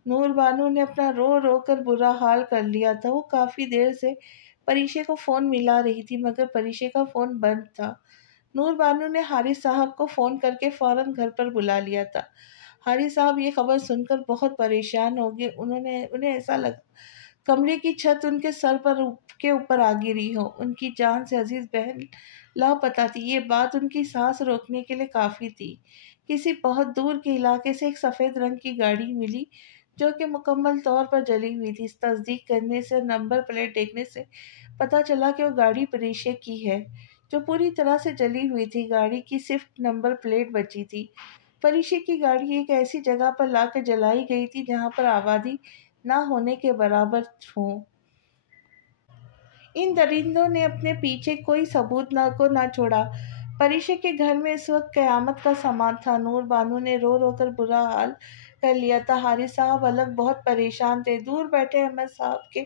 नूर बानो ने अपना रो रो कर बुरा हाल कर लिया था। वो काफ़ी देर से परीशे को फ़ोन मिला रही थी, मगर परीशे का फ़ोन बंद था। नूर बानो ने हारिस साहब को फ़ोन करके फ़ौरन घर पर बुला लिया था। हारिस साहब ये खबर सुनकर बहुत परेशान हो गए। उन्हें ऐसा लगा कमरे की छत उनके सर पर के ऊपर आ गिरी हो। उनकी जान से अजीज बहन लापता थी। ये बात उनकी सांस रोकने के लिए काफ़ी थी। किसी बहुत दूर के इलाके से एक सफ़ेद रंग की गाड़ी मिली, जो कि मुकम्मल तौर पर जली हुई थी। तस्दीक करने से, नंबर प्लेट देखने से पता चला कि वो गाड़ी परीशे की है, जो पूरी तरह से जली हुई थी। गाड़ी की सिर्फ नंबर प्लेट बची थी। परीशे की गाड़ी एक ऐसी जगह पर लाकर जलाई गई थी जहाँ पर आबादी ना होने के बराबर हो। इन दरिंदों ने अपने पीछे कोई सबूत ना छोड़ा। परीशे के घर में इस वक्त क़यामत का समा था। नूर बानो ने रो रो कर बुरा हाल कर लिया था। हारिस साहब अलग बहुत परेशान थे। दूर बैठे अहमद साहब के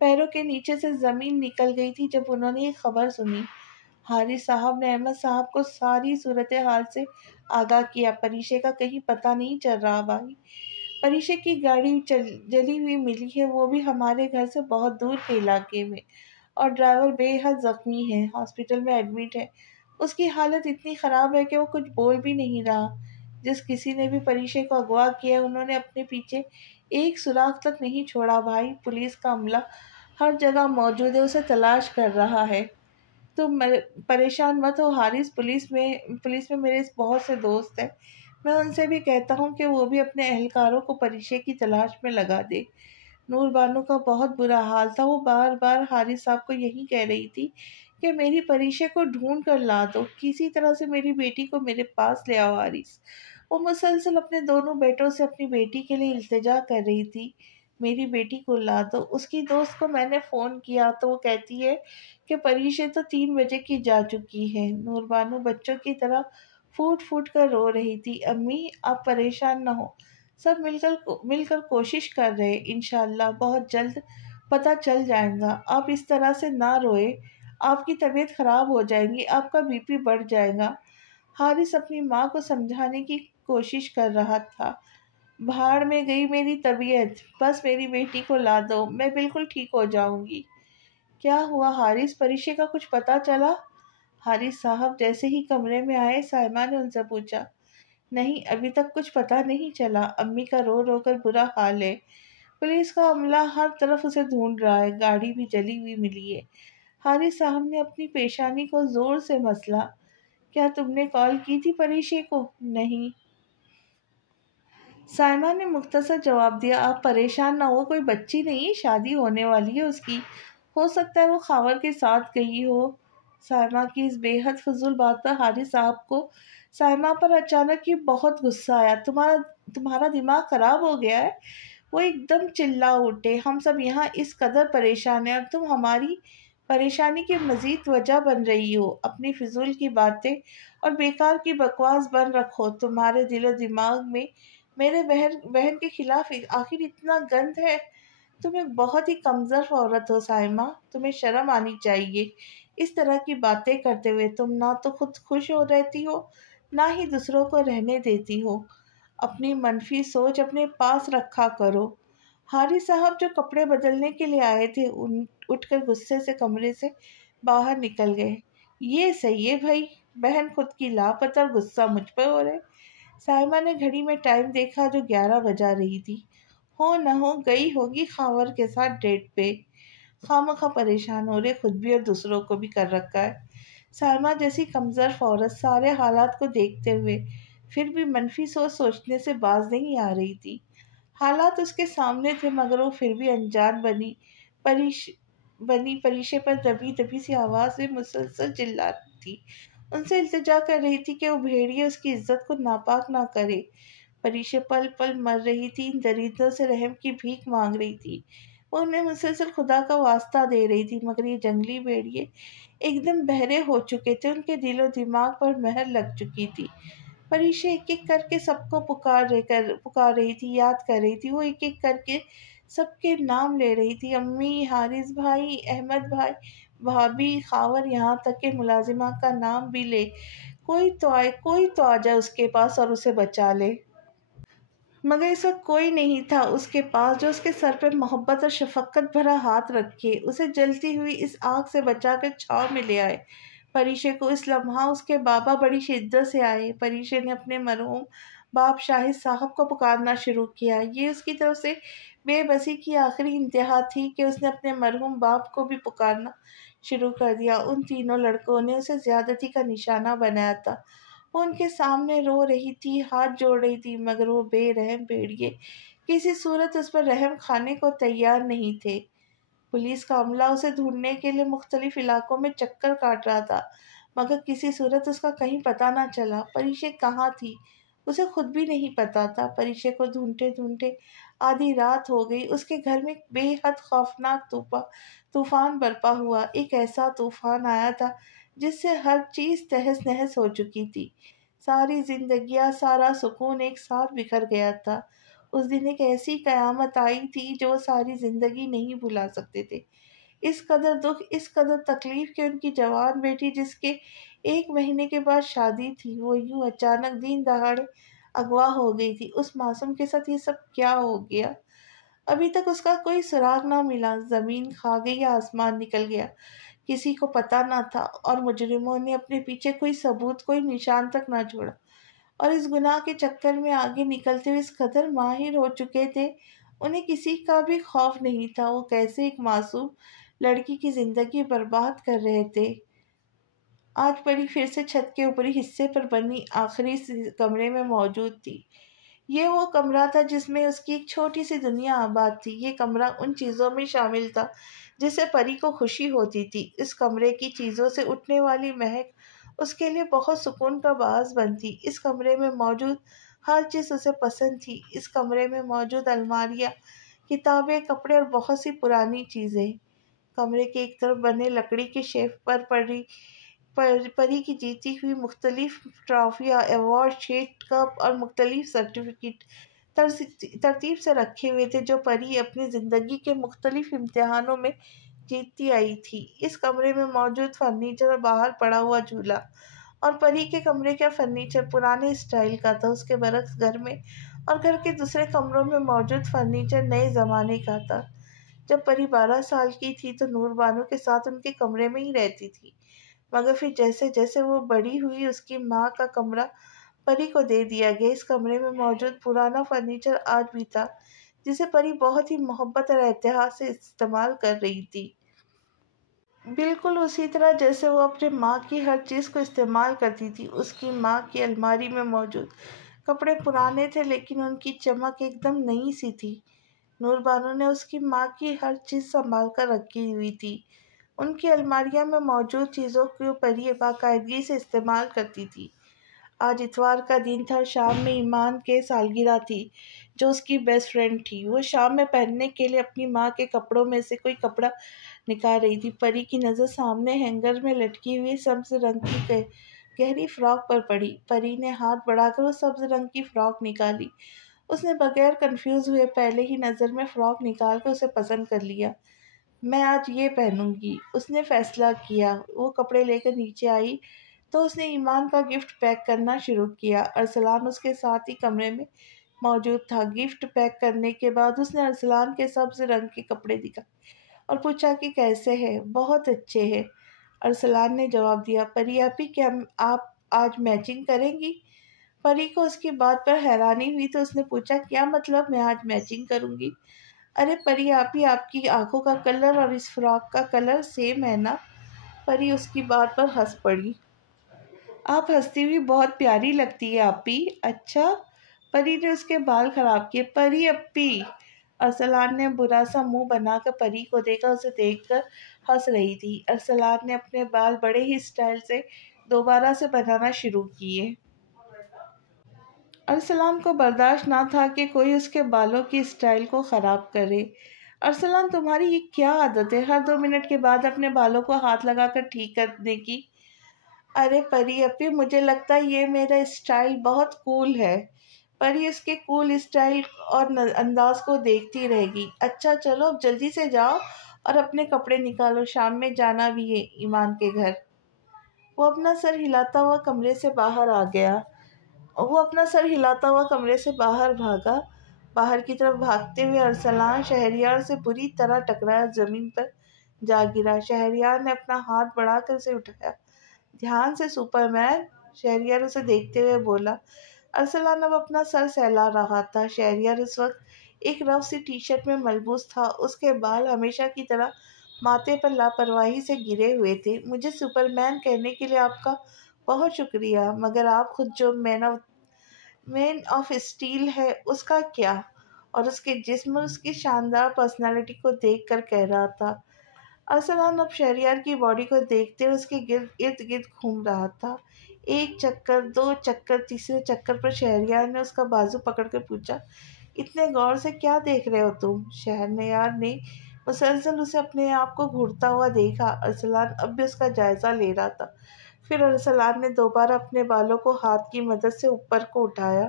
पैरों के नीचे से ज़मीन निकल गई थी जब उन्होंने ये खबर सुनी। हारिस साहब ने अहमद साहब को सारी सूरत हाल से आगाह किया। परीशे का कहीं पता नहीं चल रहा भाई। परीशे की गाड़ी जली हुई मिली है, वो भी हमारे घर से बहुत दूर के इलाके में, और ड्राइवर बेहद ज़ख्मी है, हॉस्पिटल में एडमिट है। उसकी हालत इतनी ख़राब है कि वो कुछ बोल भी नहीं रहा। जिस किसी ने भी परीशे को अगवा किया, उन्होंने अपने पीछे एक सुराग तक नहीं छोड़ा भाई। पुलिस का अमला हर जगह मौजूद है, उसे तलाश कर रहा है। तुम परेशान मत हो हारिस। पुलिस में मेरे बहुत से दोस्त हैं। मैं उनसे भी कहता हूँ कि वो भी अपने अहलकारों को परीशे की तलाश में लगा दे। नूर बानो का बहुत बुरा हाल था। वो बार बार हारिस साहब को यही कह रही थी कि मेरी परीशे को ढूंढ कर ला दो, किसी तरह से मेरी बेटी को मेरे पास ले आओ हारिस। वो मुसलसल अपने दोनों बेटों से अपनी बेटी के लिए इल्तिजा कर रही थी, मेरी बेटी को ला दो। उसकी दोस्त को मैंने फ़ोन किया तो वो कहती है कि परीशे तो 3 बजे की जा चुकी है। नूरबानो बच्चों की तरह फूट फूट कर रो रही थी। अम्मी आप परेशान न हो, सब मिलकर कोशिश कर रहे हैं। इंशाल्लाह बहुत जल्द पता चल जाएगा। आप इस तरह से ना रोए, आपकी तबीयत खराब हो जाएगी, आपका बीपी बढ़ जाएगा। हारिस अपनी माँ को समझाने की कोशिश कर रहा था। भाड़ में गई मेरी तबीयत, बस मेरी बेटी को ला दो, मैं बिल्कुल ठीक हो जाऊंगी। क्या हुआ हारिस, परीक्षा का कुछ पता चला? हारिस साहब जैसे ही कमरे में आए, साइमा ने उनसे पूछा। नहीं, अभी तक कुछ पता नहीं चला। अम्मी का रो रो कर बुरा हाल है। पुलिस का अमला हर तरफ उसे ढूंढ रहा है। गाड़ी भी जली हुई मिली है। हारिस साहब ने अपनी पेशानी को जोर से मसला। क्या तुमने कॉल की थी परीक्षा को? नहीं, साइमा ने मुख्तसर जवाब दिया। आप परेशान ना हो, कोई बच्ची नहीं, शादी होने वाली है उसकी। हो सकता है वो खावर के साथ गई हो। साइमा की इस बेहद फजूल बात पर हारिस साहब को साइमा पर अचानक ही बहुत गुस्सा आया। तुम्हारा तुम्हारा दिमाग खराब हो गया है? वो एकदम चिल्ला उठे। हम सब यहाँ इस कदर परेशान हैं और तुम हमारी परेशानी की मजीद वजह बन रही हो। अपनी फिजूल की बातें और बेकार की बकवास बंद रखो। तुम्हारे दिलो दिमाग में मेरे बहन बहन के खिलाफ आखिर इतना गंद है? तुम एक बहुत ही कमज़ोर औरत हो साइमा, तुम्हें शर्म आनी चाहिए इस तरह की बातें करते हुए। तुम ना तो खुद खुश हो रहती हो, ना ही दूसरों को रहने देती हो। अपनी मनफी सोच अपने पास रखा करो। हारिस साहब जो कपड़े बदलने के लिए आए थे, उठकर गुस्से से कमरे से बाहर निकल गए। ये सही है भाई, बहन खुद की लापता और गुस्सा मुझ पर हो रहे। साइमा ने घड़ी में टाइम देखा जो 11 बजा रही थी। हो न हो गई होगी खावर के साथ डेट पे। खामखा परेशान हो रहे, खुद भी और दूसरों को भी कर रखा है। साइमा जैसी कमज़ोर औरत सारे हालात को देखते हुए फिर भी मनफी सोच सोचने से बाज नहीं आ रही थी। हालात उसके सामने थे, मगर वो फिर भी अनजान परिश परीशे पर दबी दबी सी आवाज़ में मुसलसल चिल्ला रही थी। उनसे इल्तिजा कर रही थी कि वो भेड़िए उसकी इज्जत को नापाक ना करे। परीशे पल पल मर रही थी, दरिद्रों से रहम की भीख मांग रही थी। वो उन्हें मुसलसल खुदा का वास्ता दे रही थी, मगर ये जंगली भेड़िए एकदम बहरे हो चुके थे। उनके दिलो दिमाग पर महर लग चुकी थी। परीक्षा एक एक करके सबको पुकार रही थी, याद कर रही थी। वो एक एक करके सबके नाम ले रही थी। अम्मी, हारिस भाई, अहमद भाई, भाभी खावर यहाँ तक के मुलाजिमा का नाम भी ले, कोई तो आ जाए उसके पास और उसे बचा ले। मगर ऐसा कोई नहीं था उसके पास जो उसके सर पे मोहब्बत और शफकत भरा हाथ रखे, उसे जलती हुई इस आग से बचाकर छाँव में ले आए। परीशे को इस लम्हा उसके बाबा बड़ी शिद्दत से आए। परीशे ने अपने मरहूम बाप शाहिद साहब को पुकारना शुरू किया। ये उसकी तरफ से बेबसी की आखिरी इंतहा थी कि उसने अपने मरहूम बाप को भी पुकारना शुरू कर दिया। उन तीनों लड़कों ने उसे ज्यादती का निशाना बनाया था। वो उनके सामने रो रही थी, हाथ जोड़ रही थी, मगर वो बेरहम भेड़िए किसी सूरत उस पर रहम खाने को तैयार नहीं थे। पुलिस का अमला उसे ढूंढने के लिए मुख्तलिफ इलाकों में चक्कर काट रहा था, मगर किसी सूरत उसका कहीं पता ना चला। परीशे कहाँ थी उसे खुद भी नहीं पता था। परीशे को ढूंढते ढूंढते आधी रात हो गई। उसके घर में एक बेहद खौफनाक तूफान बरपा हुआ। एक ऐसा तूफान आया था जिससे हर चीज तहस नहस हो चुकी थी। सारी जिंदगियां, सारा सुकून एक साथ बिखर गया था। उस दिन एक ऐसी कयामत आई थी जो सारी जिंदगी नहीं भुला सकते थे। इस कदर दुख, इस कदर तकलीफ कि उनकी जवान बेटी जिसके 1 महीने के बाद शादी थी, वो यूं अचानक दिन दहाड़े अगवा हो गई थी। उस मासूम के साथ ये सब क्या हो गया? अभी तक उसका कोई सुराग ना मिला। जमीन खा गई या आसमान निकल गया, किसी को पता ना था। और मुजरिमों ने अपने पीछे कोई सबूत, कोई निशान तक ना छोड़ा, और इस गुनाह के चक्कर में आगे निकलते हुए इस कदर माहिर हो चुके थे, उन्हें किसी का भी खौफ नहीं था। वो कैसे एक मासूम लड़की की जिंदगी बर्बाद कर रहे थे। आज परी फिर से छत के ऊपरी हिस्से पर बनी आखिरी कमरे में मौजूद थी। ये वो कमरा था जिसमें उसकी एक छोटी सी दुनिया आबाद थी। ये कमरा उन चीज़ों में शामिल था जिससे परी को खुशी होती थी। इस कमरे की चीज़ों से उठने वाली महक उसके लिए बहुत सुकून का बास बनती। इस कमरे में मौजूद हर चीज़ उसे पसंद थी। इस कमरे में मौजूद अलमारियाँ, किताबें, कपड़े और बहुत सी पुरानी चीज़ें। कमरे के एक तरफ बने लकड़ी के शेफ पर परी की जीती हुई मुख्तलिफ ट्रॉफियाँ, अवार्ड शीट, कप और मुख्तलिफ सर्टिफिकेट तरतीब से रखे हुए थे जो परी अपनी ज़िंदगी के मुख्तलिफ इम्तिहानों में जीतती आई थी। इस कमरे में मौजूद फर्नीचर और बाहर पड़ा हुआ झूला और परी के कमरे का फर्नीचर पुराने स्टाइल का था। उसके बरक्स घर में और घर के दूसरे कमरों में मौजूद फर्नीचर नए ज़माने का था। जब परी 12 साल की थी तो नूर बानो के साथ उनके कमरे में ही रहती थी, मगर फिर जैसे जैसे वो बड़ी हुई उसकी माँ का कमरा परी को दे दिया गया। इस कमरे में मौजूद पुराना फर्नीचर आज भी था, जिसे परी बहुत ही मोहब्बत और एहतियात से इस्तेमाल कर रही थी, बिल्कुल उसी तरह जैसे वो अपने माँ की हर चीज़ को इस्तेमाल करती थी। उसकी माँ की अलमारी में मौजूद कपड़े पुराने थे, लेकिन उनकी चमक एकदम नई सी थी। नूर बानो ने उसकी माँ की हर चीज़ संभाल कर रखी हुई थी। उनकी अलमारियाँ में मौजूद चीज़ों को परी बाकायदगी से इस्तेमाल करती थी। आज इतवार का दिन था। शाम में ईमान के सालगिरह थी, जो उसकी बेस्ट फ्रेंड थी। वो शाम में पहनने के लिए अपनी माँ के कपड़ों में से कोई कपड़ा निकाल रही थी। परी की नज़र सामने हैंगर में लटकी हुई सब्ज रंग की गहरी फ्रॉक पर पड़ी। परी ने हाथ बढ़ाकर वो सब्ज रंग की फ्रॉक निकाली। उसने बगैर कंफ्यूज हुए पहले ही नज़र में फ्रॉक निकाल कर उसे पसंद कर लिया। मैं आज ये पहनूंगी, उसने फैसला किया। वो कपड़े लेकर नीचे आई तो उसने ईमान का गिफ्ट पैक करना शुरू किया। अरसलान उसके साथ ही कमरे में मौजूद था। गिफ्ट पैक करने के बाद उसने अरसलान के सब्ज रंग के कपड़े दिखाए और पूछा कि कैसे हैं। बहुत अच्छे हैं, अरसलान ने जवाब दिया। परी आपी, क्या आप आज मैचिंग करेंगी? परी को उसकी बात पर हैरानी हुई तो उसने पूछा, क्या मतलब मैं आज मैचिंग करूंगी? अरे परी आपी, आपकी आंखों का कलर और इस फ्रॉक का कलर सेम है ना? परी उसकी बात पर हंस पड़ी। आप हंसती हुई बहुत प्यारी लगती है आपी। अच्छा, परी ने उसके बाल खराब किए। परी अप्पी, अरसलान ने बुरा सा मुंह बनाकर परी को देखा। उसे देखकर हंस रही थी। अरसलान ने अपने बाल बड़े ही स्टाइल से दोबारा से बनाना शुरू किए। अरसलान को बर्दाश्त ना था कि कोई उसके बालों की स्टाइल को ख़राब करे। अरसलान, तुम्हारी ये क्या आदत है हर 2 मिनट के बाद अपने बालों को हाथ लगाकर ठीक करने की? अरे परी अपी, मुझे लगता है ये मेरा स्टाइल बहुत कूल है। परी उसके कूल स्टाइल और अंदाज को देखती रहेगी। अच्छा चलो, अब जल्दी से जाओ और अपने कपड़े निकालो, शाम में जाना भी है ईमान के घर। वो अपना सर हिलाता हुआ कमरे से बाहर आ गया। वो अपना सर हिलाता हुआ कमरे से बाहर भागा। बाहर की तरफ भागते हुए अरसलान शहरयार से बुरी तरह टकराया, जमीन पर जा गिरा। शहरयार ने अपना हाथ बढ़ाकर उसे उठाया। ध्यान से सुपरमैन, शहरयार उसे देखते हुए बोला। अरसलान अब अपना सर सहला रहा था। शहरयार इस वक्त एक रफ सी टी शर्ट में मलबूस था। उसके बाल हमेशा की तरह माथे पर लापरवाही से गिरे हुए थे। मुझे सुपरमैन कहने के लिए आपका बहुत शुक्रिया, मगर आप खुद जो मैन ऑफ स्टील है उसका क्या? और उसके जिस्म और उसकी शानदार पर्सनालिटी को देखकर कह रहा था। अरसलान अब शहरयार की बॉडी को देखते हुए उसके इर्द गिर्द घूम रहा था। एक चक्कर, दो चक्कर, तीसरे चक्कर पर शहरयार ने उसका बाजू पकड़कर पूछा, इतने गौर से क्या देख रहे हो तुम? शहरयार ने मुसलसल उसे अपने आप को घूरता हुआ देखा। अरसलान अब भी उसका जायजा ले रहा था। फिर अरसलान ने दोबारा अपने बालों को हाथ की मदद से ऊपर को उठाया।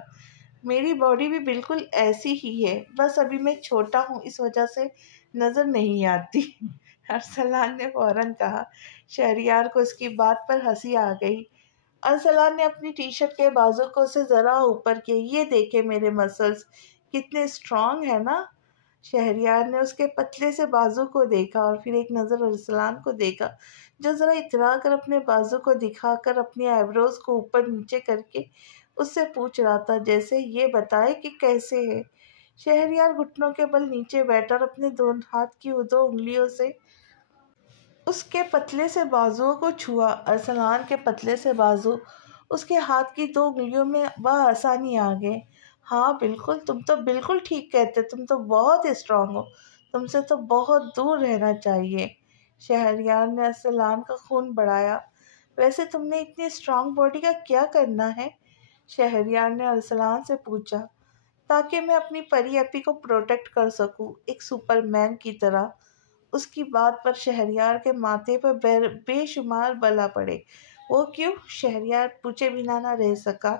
मेरी बॉडी भी बिल्कुल ऐसी ही है, बस अभी मैं छोटा हूँ, इस वजह से नज़र नहीं आती। अरसलान ने फौरन कहा। शहरयार को उसकी बात पर हंसी आ गई। अरसलान ने अपनी टी शर्ट के बाजू को से ज़रा ऊपर किए। ये देखे मेरे मसल्स कितने स्ट्रांग है ना? शहरयार ने उसके पतले से बाजू को देखा और फिर एक नज़र अरसलान को देखा, जो ज़रा इतरा कर अपने बाजू को दिखाकर अपनी आईब्रोज को ऊपर नीचे करके उससे पूछ रहा था, जैसे ये बताए कि कैसे है। शहरयार घुटनों के बल नीचे बैठा और अपने दोनों हाथ की दो उंगलियों से उसके पतले से बाजुओं को छुआ। अरसलान के पतले से बाजू उसके हाथ की दो उंगलियों में आसानी आ गए। हाँ बिल्कुल, तुम तो बिल्कुल ठीक कहते, तुम तो बहुत स्ट्रांग हो, तुमसे तो बहुत दूर रहना चाहिए। शहरयार ने अरसलान का खून बढ़ाया। वैसे तुमने इतनी स्ट्रांग बॉडी का क्या करना है? शहरयार ने अरसलान से पूछा। ताकि मैं अपनी परी अपी को प्रोटेक्ट कर सकूं, एक सुपरमैन की तरह। उसकी बात पर शहरयार के माथे पर बेशुमार बला पड़े। वो क्यों? शहरयार पूछे बिना ना रह सका।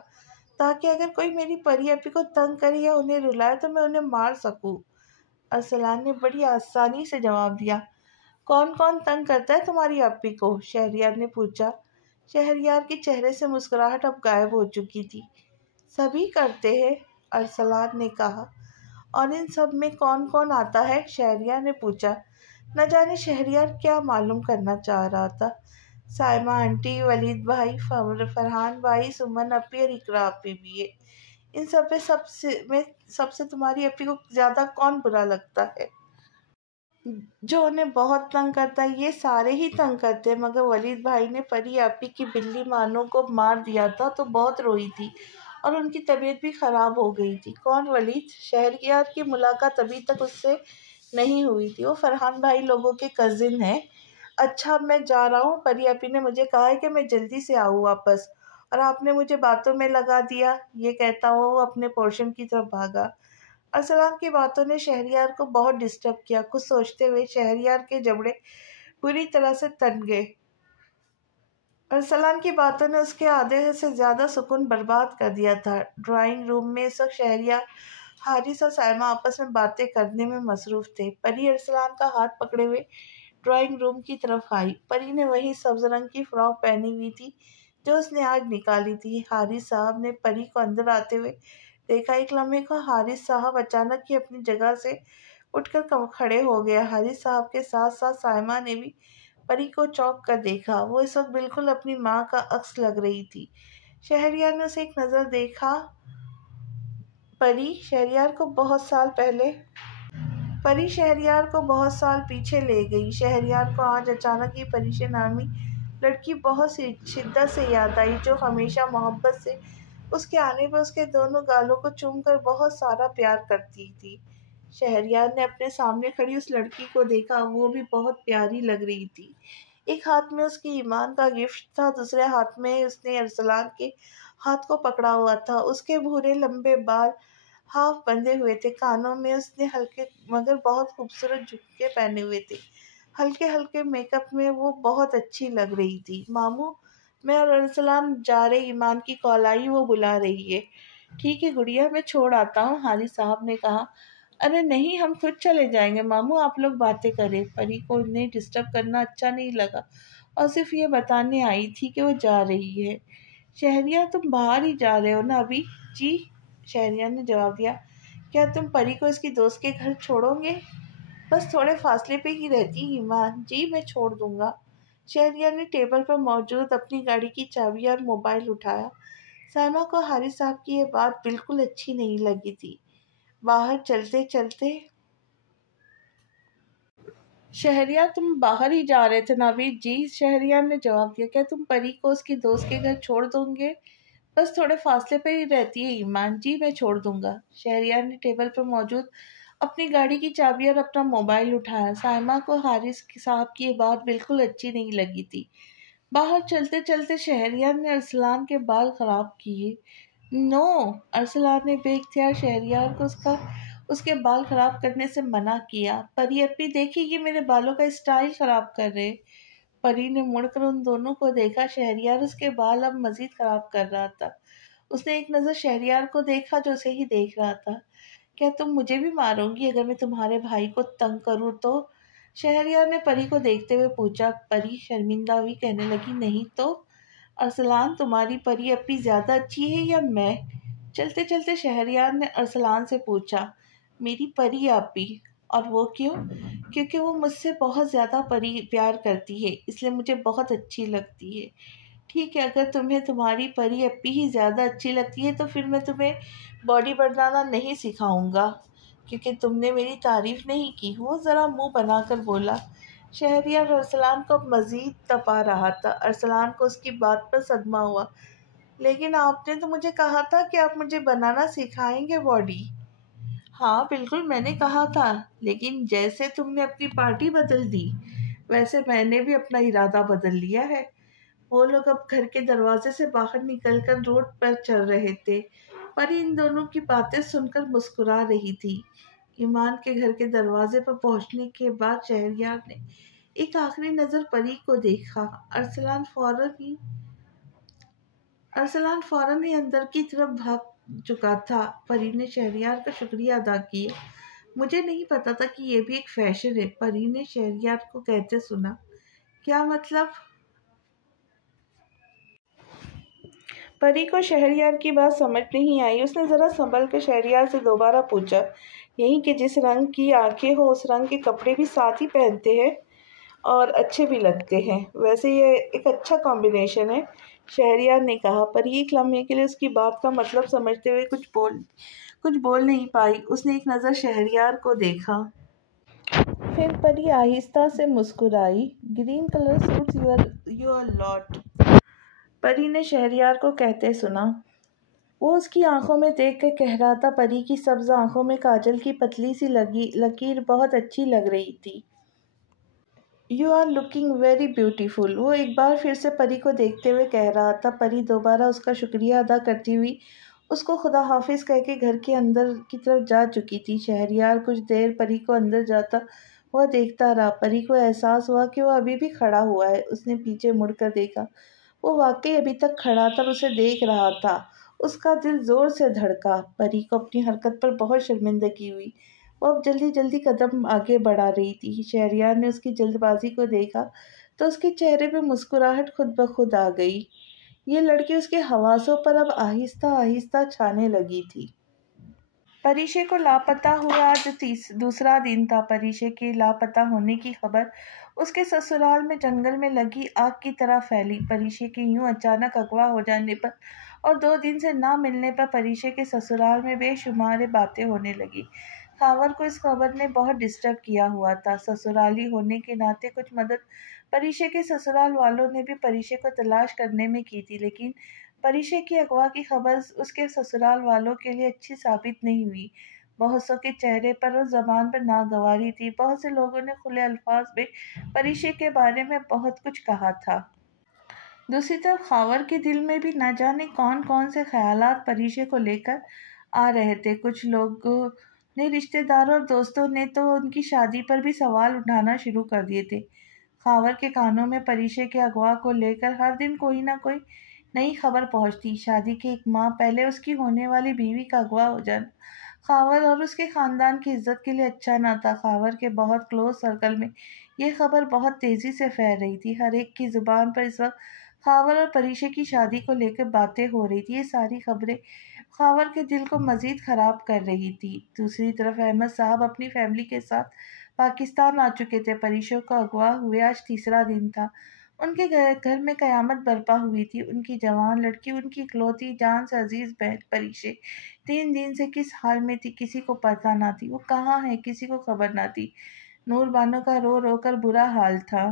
ताकि अगर कोई मेरी परी अपी को तंग करे या उन्हें रुलाए तो मैं उन्हें मार सकूं। अरसलान ने बड़ी आसानी से जवाब दिया। कौन कौन तंग करता है तुम्हारी अपी को? शहरयार ने पूछा। शहरयार के चेहरे से मुस्कुराहट अब गायब हो चुकी थी। सभी करते हैं, अरसलान ने कहा। और इन सब में कौन कौन आता है? शहरयार ने पूछा। न जाने शहरयार क्या मालूम करना चाह रहा था। साइमा आंटी, वलीद भाई, फरहान भाई, सुमन अपी और इकरा अपी भी है। इन सब में सबसे तुम्हारी अपी को ज़्यादा कौन बुरा लगता है? जो उन्हें बहुत तंग करता है। ये सारे ही तंग करते हैं, मगर वलीद भाई ने परी आपी की बिल्ली मानो को मार दिया था तो बहुत रोई थी और उनकी तबीयत भी ख़राब हो गई थी। कौन वलीद? शहरयार की मुलाकात अभी तक उससे नहीं हुई थी। वो फरहान भाई लोगों के कज़िन हैं। अच्छा, अब मैं जा रहा हूँ। परी आपी ने मुझे कहा है कि मैं जल्दी से आऊँ वापस, और आपने मुझे बातों में लगा दिया। ये कहता हुआ वो अपने पोर्शन की तरफ भागा। अरसलान की बातों ने शहरयार को बहुत डिस्टर्ब किया। कुछ सोचते हुए शहरयार के जबड़े बुरी तरह से तन गए। अरसलान की बातों ने उसके आधे से ज़्यादा सुकून बर्बाद कर दिया था। ड्राइंग रूम में इस वक्त शहरयार, हारिस और साइमा आपस में बातें करने में मसरूफ़ थे। परी अरसलान का हाथ पकड़े हुए ड्राइंग रूम की तरफ आई। परी ने वही सब्ज रंग की फ्रॉक पहनी हुई थी जो उसने आज निकाली थी। हारिस साहब ने परी को अंदर आते हुए देखा। एक लम्हे को हारिस साहब अचानक ही अपनी जगह से उठकर खड़े हो गया। हारिस साहब के साथ साथ साइमा ने भी परी को चौंक कर देखा। वो इस वक्त बिल्कुल अपनी माँ का अक्स लग रही थी। शहरयार ने उसे एक नज़र देखा। परी शहरयार को बहुत साल पहले परी शहरयार को बहुत साल पीछे ले गई। शहरयार को आज अचानक ही परी नामी लड़की बहुत शिद्दत से याद आई, जो हमेशा मोहब्बत से उसके आने पर उसके दोनों गालों को चूमकर बहुत सारा प्यार करती थी। शहरयार ने अपने सामने खड़ी उस लड़की को देखा। वो भी बहुत प्यारी लग रही थी। एक हाथ में उसकी ईमान का गिफ्ट था, दूसरे हाथ में उसने अरसलान के हाथ को पकड़ा हुआ था। उसके भूरे लंबे बाल हाफ बंधे हुए थे। कानों में उसने हल्के मगर बहुत खूबसूरत झुमके पहने हुए थे। हल्के हल्के मेकअप में वो बहुत अच्छी लग रही थी। मामू, मैं और अरसलान जा रहे, ईमान की कॉल आई, वो बुला रही है। ठीक है गुड़िया, मैं छोड़ आता हूँ, हारिस साहब ने कहा। अरे नहीं, हम खुद चले जाएंगे मामू, आप लोग बातें करें। परी को उन्हें डिस्टर्ब करना अच्छा नहीं लगा और सिर्फ ये बताने आई थी कि वो जा रही है। शहरियार, तुम बाहर ही जा रहे हो ना अभी? जी, शहरियार ने जवाब दिया। क्या तुम परी को इसकी दोस्त के घर छोड़ोगे? बस थोड़े फासले पे ही रहती ईमान। जी, मैं छोड़ दूंगा। शहरियार ने टेबल पर मौजूद अपनी गाड़ी की चाबी और मोबाइल उठाया। साइमा को हारिस साहब की ये बात बिल्कुल अच्छी नहीं लगी थी। बाहर चलते चलते, शहरियार, तुम बाहर ही जा रहे थे नाविद? जी, शहरियार ने जवाब दिया। क्या तुम परी को उसकी दोस्त के घर छोड़ दोगे? बस थोड़े फासले पे ही रहती है ईमान। जी, मैं छोड़ दूंगा। शहरियार ने टेबल पर मौजूद अपनी गाड़ी की चाबी और अपना मोबाइल उठाया। साइमा को हारिस साहब की ये बात बिल्कुल अच्छी नहीं लगी थी। बाहर चलते चलते शहरियार ने अरसलान के बाल खराब किए। नो! अरसलान ने बेइख्तियार शहरियार को उसके बाल खराब करने से मना किया। परी अपनी देखी, ये मेरे बालों का स्टाइल खराब कर रहे। परी ने मुड़कर उन दोनों को देखा। शहरियार उसके बाल अब मजीद खराब कर रहा था। उसने एक नज़र शहरियार को देखा जो उसे ही देख रहा था। क्या तुम मुझे भी मारोगी अगर मैं तुम्हारे भाई को तंग करूं तो? शहरियार ने परी को देखते हुए पूछा। परी शर्मिंदा हुई कहने लगी, नहीं तो। अरसलान, तुम्हारी परी अपनी ज़्यादा अच्छी है या मैं? चलते चलते शहरियार ने अरसलान से पूछा। मेरी परी आपी। और वो क्यों? क्योंकि वो मुझसे बहुत ज़्यादा परी प्यार करती है, इसलिए मुझे बहुत अच्छी लगती है। ठीक है, अगर तुम्हें तुम्हारी परी अप्पी ही ज़्यादा अच्छी लगती है तो फिर मैं तुम्हें बॉडी बनाना नहीं सिखाऊंगा, क्योंकि तुमने मेरी तारीफ़ नहीं की। वो ज़रा मुंह बनाकर बोला। शहरियार अरसलान को अब मज़ीद तपा रहा था। अरसलान को उसकी बात पर सदमा हुआ। लेकिन आपने तो मुझे कहा था कि आप मुझे बनाना सिखाएंगे बॉडी। हाँ बिल्कुल, मैंने कहा था, लेकिन जैसे तुमने अपनी पार्टी बदल दी वैसे मैंने भी अपना इरादा बदल लिया है। वो लोग अब घर के दरवाजे से बाहर निकलकर रोड पर चल रहे थे। परी इन दोनों की बातें सुनकर मुस्कुरा रही थी। ईमान के घर के दरवाजे पर पहुंचने के बाद शहरयार ने एक आखिरी नज़र परी को देखा। अरसलान फौरन ही अंदर की तरफ भाग चुका था। परी ने शहरयार का शुक्रिया अदा किया। मुझे नहीं पता था कि ये भी एक फैशन है, परी ने शहरयार को कहते सुना। क्या मतलब? परी को शहरयार की बात समझ नहीं आई। उसने ज़रा संभल कर शहरयार से दोबारा पूछा, यही कि जिस रंग की आंखें हो उस रंग के कपड़े भी साथ ही पहनते हैं और अच्छे भी लगते हैं। वैसे ये एक अच्छा कॉम्बिनेशन है, शहरयार ने कहा। परी एक लम्हे के लिए उसकी बात का मतलब समझते हुए कुछ बोल नहीं पाई। उसने एक नज़र शहरयार को देखा, फिर परी आहिस्ता से मुस्कुराई। Green colour suits your lot, Pari ने शहरयार को कहते सुना। वो उसकी आंखों में देख कर कह रहा था। परी की सब्ज आंखों में काजल की पतली सी लकीर बहुत अच्छी लग रही थी। You are looking very beautiful, वो एक बार फिर से परी को देखते हुए कह रहा था। परी दोबारा उसका शुक्रिया अदा करती हुई उसको खुदा हाफिज कह के घर के अंदर की तरफ जा चुकी थी। शहरयार कुछ देर परी को अंदर जाता वह देखता रहा। परी को एहसास हुआ कि वह अभी भी खड़ा हुआ है। उसने पीछे मुड़कर देखा। वो वाकई अभी तक खड़ा था और उसे देख रहा था। उसका दिल जोर से धड़का। परी को अपनी हरकत पर बहुत शर्मिंदगी हुई। वो अब जल्दी जल्दी कदम आगे बढ़ा रही थी। शहरयार ने उसकी जल्दबाजी को देखा तो उसके चेहरे पे मुस्कुराहट खुद ब खुद आ गई। ये लड़की उसके हवासों पर अब आहिस्ता आहिस्ता छाने लगी थी। परीशे को लापता हुआ आज दूसरा दिन था। परीशे के लापता होने की खबर उसके ससुराल में जंगल में लगी आग की तरह फैली। परीशे के यूं अचानक अगवा हो जाने पर और 2 दिन से ना मिलने पर परीशे के ससुराल में बेशुमार बातें होने लगी। खावर को इस खबर ने बहुत डिस्टर्ब किया हुआ था। ससुराली होने के नाते कुछ मदद परीशे के ससुराल वालों ने भी परीशे को तलाश करने में की थी, लेकिन परीशे की अगवा की खबर उसके ससुराल वालों के लिए अच्छी साबित नहीं हुई। बहुत सौ के चेहरे पर और ज़बान पर नागवारी थी। बहुत से लोगों ने खुले अल्फाज में परीशे के बारे में बहुत कुछ कहा था। दूसरी तरफ खावर के दिल में भी न जाने कौन कौन से ख्यालात परीशे को लेकर आ रहे थे। कुछ लोगों ने, रिश्तेदारों और दोस्तों ने तो उनकी शादी पर भी सवाल उठाना शुरू कर दिए थे। खावर के कानों में परीशे के अगवा को लेकर हर दिन कोई ना कोई नई खबर पहुंचती। शादी के 1 माह पहले उसकी होने वाली बीवी का अगवा हो जाना, खावर और उसके ख़ानदान की इज्जत के लिए अच्छा ना था। खावर के बहुत क्लोज सर्कल में ये खबर बहुत तेज़ी से फैल रही थी। हर एक की ज़ुबान पर इस वक्त खावर और परीशे की शादी को लेकर बातें हो रही थी। ये सारी खबरें खावर के दिल को मज़ीद ख़राब कर रही थी। दूसरी तरफ अहमद साहब अपनी फैमिली के साथ पाकिस्तान आ चुके थे। परीशों का अगवा हुए आज तीसरा दिन था। उनके घर में क़यामत बर्पा हुई थी। उनकी जवान लड़की, उनकी इकलौती जान से अजीज़ बहन परीशे 3 दिन से किस हाल में थी किसी को पता ना थी। वो कहाँ है किसी को खबर ना थी। नूर बानो का रो रो कर बुरा हाल था।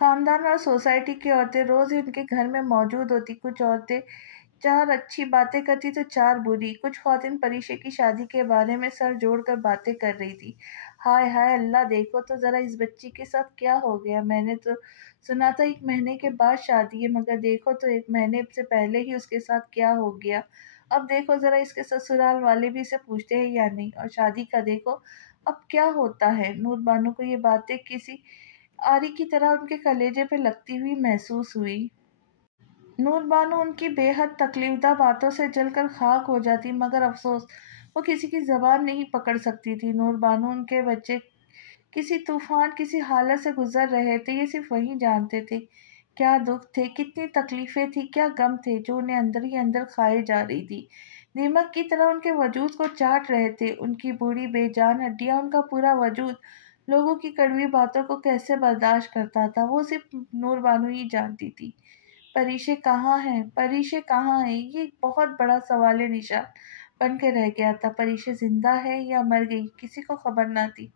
खानदान और सोसाइटी की औरतें रोज़ ही उनके घर में मौजूद होती। कुछ औरतें 4 अच्छी बातें करती तो 4 बुरी। कुछ ख़वातीन परीशे की शादी के बारे में सर जोड़कर बातें कर रही थी। हाय हाय अल्लाह, देखो तो ज़रा इस बच्ची के साथ क्या हो गया। मैंने तो सुना था 1 महीने के बाद शादी है, मगर देखो तो 1 महीने से पहले ही उसके साथ क्या हो गया। अब देखो ज़रा इसके ससुराल वाले भी इसे पूछते हैं या नहीं, और शादी का देखो अब क्या होता है। नूर बानो को ये बातें किसी आरी की तरह उनके कलेजे पे लगती हुई महसूस हुई। नूर बानो उनकी बेहद तकलीफदा बातों से जलकर खाक हो जाती, मगर अफसोस वो किसी की ज़बान नहीं पकड़ सकती थी। नूर बानो उनके बच्चे किसी तूफान, किसी हालत से गुजर रहे थे, ये सिर्फ वही जानते थे। क्या दुख थे, कितनी तकलीफ़ें थी, क्या गम थे जो उन्हें अंदर ही अंदर खाए जा रही थी। दीमक की तरह उनके वजूद को चाट रहे थे। उनकी बूढ़ी बेजान हड्डियाँ, उनका पूरा वजूद लोगों की कड़वी बातों को कैसे बर्दाश्त करता था, वो सिर्फ नूर बानो ही जानती थी। परीशे कहाँ हैं? परीशे कहाँ हैं? ये एक बहुत बड़ा सवाल निशान बन के रह गया था। परीशे जिंदा है या मर गई, किसी को खबर ना थी।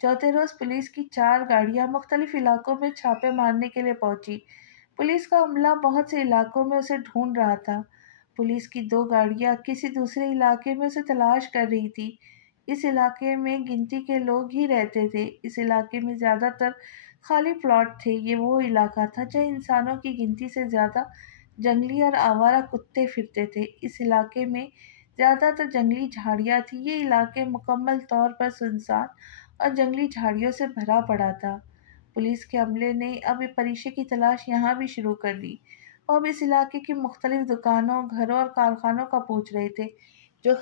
चौथे रोज पुलिस की 4 गाड़ियां मुख्तलिफ इलाकों में छापे मारने के लिए पहुंची। पुलिस का अमला बहुत से इलाकों में उसे ढूंढ रहा था। पुलिस की 2 गाड़ियां किसी दूसरे इलाके में उसे तलाश कर रही थी। इस इलाके में गिनती के लोग ही रहते थे। इस इलाके में ज़्यादातर खाली प्लॉट थे। ये वो इलाका था जहाँ इंसानों की गिनती से ज़्यादा जंगली और आवारा कुत्ते फिरते थे। इस इलाके में ज़्यादातर जंगली झाड़ियाँ थी। ये इलाके मुकम्मल तौर पर सुनसान और जंगली झाड़ियों से भरा पड़ा था। पुलिस के अमले ने अब परीशे की तलाश यहाँ भी शुरू कर दी। वो अब इस इलाके की मुख्तलिफ दुकानों, घरों और कारखानों का पूछ रहे थे, जो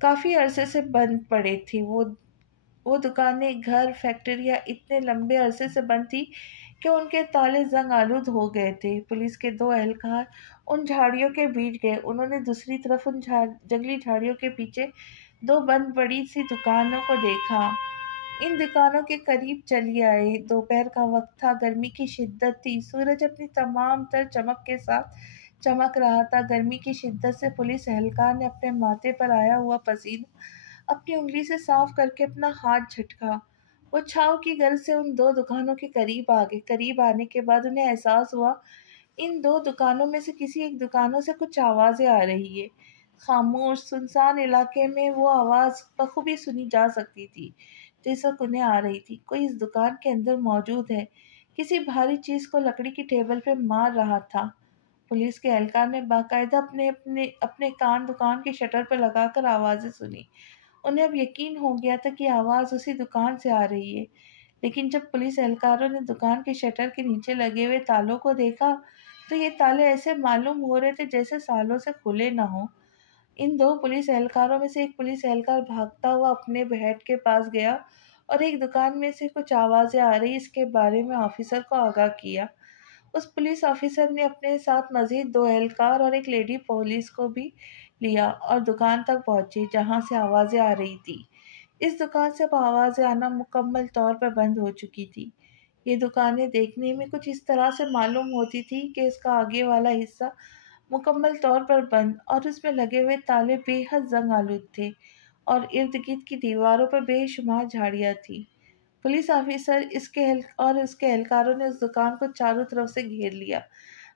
काफ़ी अरसे से बंद पड़े थे। वो दुकानें, घर, फैक्ट्रियाँ इतने लंबे अरसे से बंद थी कि उनके ताले जंग आलूद हो गए थे। पुलिस के 2 एहलकार उन झाड़ियों के बीच गए। उन्होंने दूसरी तरफ उन जंगली झाड़ियों के पीछे 2 बंद बड़ी सी दुकानों को देखा। इन दुकानों के करीब चली आए। दोपहर का वक्त था, गर्मी की शिद्दत थी। सूरज अपनी तमाम तर चमक के साथ चमक रहा था। गर्मी की शिद्दत से पुलिस एहलकार ने अपने माथे पर आया हुआ पसीना अपनी उंगली से साफ करके अपना हाथ झटका। वो छाव की गर्ज से उन 2 दुकानों के करीब आ गए। करीब आने के बाद उन्हें एहसास हुआ इन 2 दुकानों में से किसी एक दुकानों से कुछ आवाज़ें आ रही है। खामोश सुनसान इलाके में वो आवाज़ बखूबी सुनी जा सकती थी, जिस वक्त उन्हें आ रही थी। कोई इस दुकान के अंदर मौजूद है। किसी भारी चीज़ को लकड़ी की टेबल पे मार रहा था। पुलिस के एहलकार ने बाकायदा अपने अपने अपने कान दुकान के शटर पर लगाकर आवाज़ें सुनी। उन्हें अब यकीन हो गया था कि आवाज़ उसी दुकान से आ रही है। लेकिन जब पुलिस एहलकारों ने दुकान के शटर के नीचे लगे हुए तालों को देखा, तो ये ताले ऐसे मालूम हो रहे थे जैसे सालों से खुले न हों। इन 2 पुलिस एहलकारों में से एक पुलिस एहलकार भागता हुआ अपने बेड के पास गया और एक दुकान में से कुछ आवाज़ें आ रही इसके बारे में ऑफिसर को आगाह किया। उस पुलिस ऑफिसर ने अपने साथ मज़ीद 2 एहलकार और एक लेडी पुलिस को भी लिया और दुकान तक पहुंचे जहां से आवाज़ें आ रही थी। इस दुकान से अब आवाज़ें आना मुकम्मल तौर पर बंद हो चुकी थी। ये दुकानें देखने में कुछ इस तरह से मालूम होती थी कि इसका आगे वाला हिस्सा मुकम्मल तौर पर बंद और उसमें लगे हुए ताले बेहद जंग आलूद थे और इर्द गिर्द की दीवारों पर बेशुमार झाड़ियाँ थी। पुलिस ऑफिसर उसके एहलकारों ने उस दुकान को चारों तरफ से घेर लिया।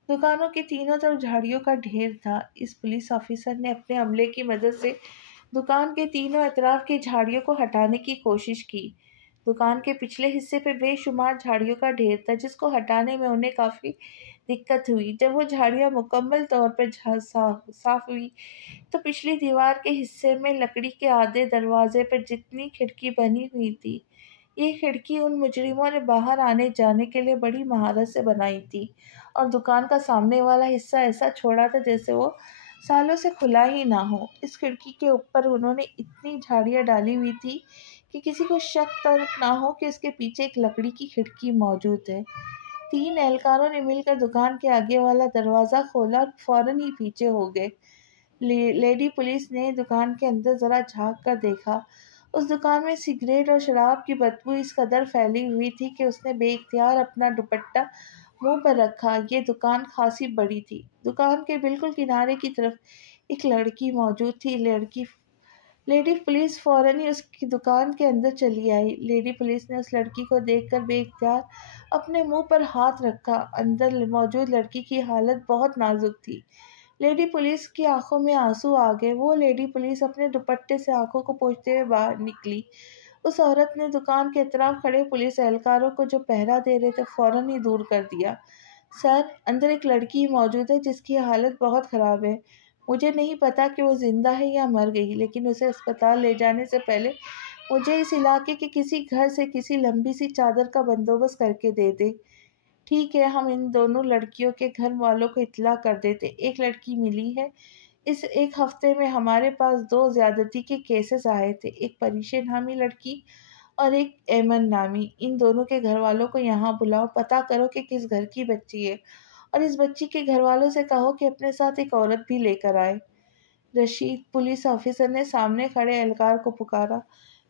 दुकानों के तीनों तरफ झाड़ियों का ढेर था। इस पुलिस ऑफिसर ने अपने अमले की मदद से दुकान के तीनों अतराफ की झाड़ियों को हटाने की कोशिश की। दुकान के पिछले हिस्से पे बेशुमार झाड़ियों का ढेर था, जिसको हटाने में उन्हें काफ़ी दिक्कत हुई। जब वो झाड़ियाँ मुकम्मल तौर पर साफ हुई, तो पिछली दीवार के हिस्से में लकड़ी के आधे दरवाजे पर जितनी खिड़की बनी हुई थी, ये खिड़की उन मुजरिमों ने बाहर आने जाने के लिए बड़ी महारत से बनाई थी और दुकान का सामने वाला हिस्सा ऐसा छोड़ा था जैसे वो सालों से खुला ही ना हो। इस खिड़की के ऊपर उन्होंने इतनी झाड़ियाँ डाली हुई थी कि किसी को शक तक ना हो कि उसके पीछे एक लकड़ी की खिड़की मौजूद है। 3 एहलकारों ने मिलकर दुकान के आगे वाला दरवाज़ा खोला और फौरन ही पीछे हो गए। लेडी पुलिस ने दुकान के अंदर ज़रा झाँक कर देखा। उस दुकान में सिगरेट और शराब की बदबू इस कदर फैली हुई थी कि उसने बेइख्तियार अपना दुपट्टा मुंह पर रखा। ये दुकान खासी बड़ी थी। दुकान के बिल्कुल किनारे की तरफ एक लड़की मौजूद थी। लेडी पुलिस फौरन ही उसकी दुकान के अंदर चली आई। लेडी पुलिस ने उस लड़की को देखकर बेइख्तियार अपने मुंह पर हाथ रखा। अंदर मौजूद लड़की की हालत बहुत नाजुक थी। लेडी पुलिस की आंखों में आंसू आ गए। वो लेडी पुलिस अपने दुपट्टे से आंखों को पोंछते हुए बाहर निकली। उस औरत ने दुकान के इतराफ खड़े पुलिस एहलकारों को जो पहरा दे रहे थे फौरन ही दूर कर दिया। सर, अंदर एक लड़की मौजूद है जिसकी हालत बहुत ख़राब है। मुझे नहीं पता कि वो ज़िंदा है या मर गई, लेकिन उसे अस्पताल ले जाने से पहले मुझे इस इलाके के किसी घर से किसी लंबी सी चादर का बंदोबस्त करके दे दे। ठीक है, हम इन दोनों लड़कियों के घर वालों को इत्तला कर देते। एक लड़की मिली है। इस 1 हफ्ते में हमारे पास 2 ज़्यादती के केसेस आए थे। एक परीशे नामी लड़की और एक ऐमन नामी। इन दोनों के घर वालों को यहाँ बुलाओ, पता करो कि किस घर की बच्ची है और इस बच्ची के घर वालों से कहो कि अपने साथ एक औरत भी लेकर आए। रशीद पुलिस ऑफिसर ने सामने खड़े एहलकार को पुकारा।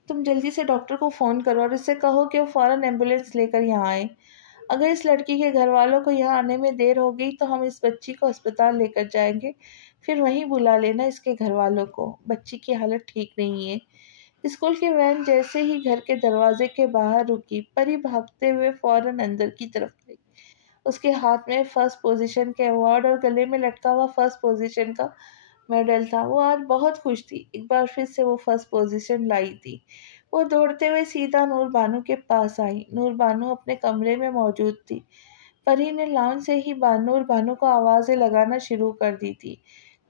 तुम जल्दी से डॉक्टर को फ़ोन करो और उससे कहो कि वो फ़ौरन एम्बुलेंस लेकर यहाँ आए। अगर इस लड़की के घर वालों को यहाँ आने में देर हो गई तो हम इस बच्ची को अस्पताल लेकर जाएंगे। फिर वहीं बुला लेना इसके घर वालों को। बच्ची की हालत ठीक नहीं है। स्कूल की वैन जैसे ही घर के दरवाजे के बाहर रुकी, परी भागते हुए फौरन अंदर की तरफ गई। उसके हाथ में फर्स्ट पोजीशन के अवार्ड और गले में लटका हुआ फर्स्ट पोजीशन का मेडल था। वो आज बहुत खुश थी। एक बार फिर से वो फर्स्ट पोजीशन लाई थी। वो दौड़ते हुए सीधा नूर बानो के पास आई। नूर बानो अपने कमरे में मौजूद थी। परी ने लाउंज से ही नूर बानो को आवाज़ें लगाना शुरू कर दी थी।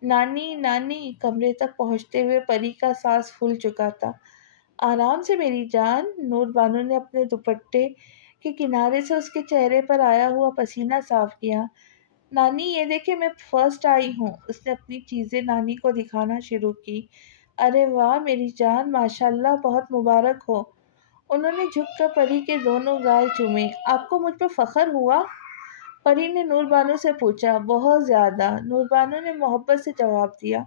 नानी नानी। कमरे तक पहुंचते हुए परी का सांस फूल चुका था। आराम से मेरी जान। नूर बानो ने अपने दुपट्टे के किनारे से उसके चेहरे पर आया हुआ पसीना साफ किया। नानी ये देखे, मैं फर्स्ट आई हूँ। उसने अपनी चीज़ें नानी को दिखाना शुरू की। अरे वाह मेरी जान, माशाल्लाह, बहुत मुबारक हो। उन्होंने झुककर परी के दोनों गाल चूमे। आपको मुझ पर फख्र हुआ? परी ने नूरबानो से पूछा। बहुत ज़्यादा, नूरबानो ने मोहब्बत से जवाब दिया।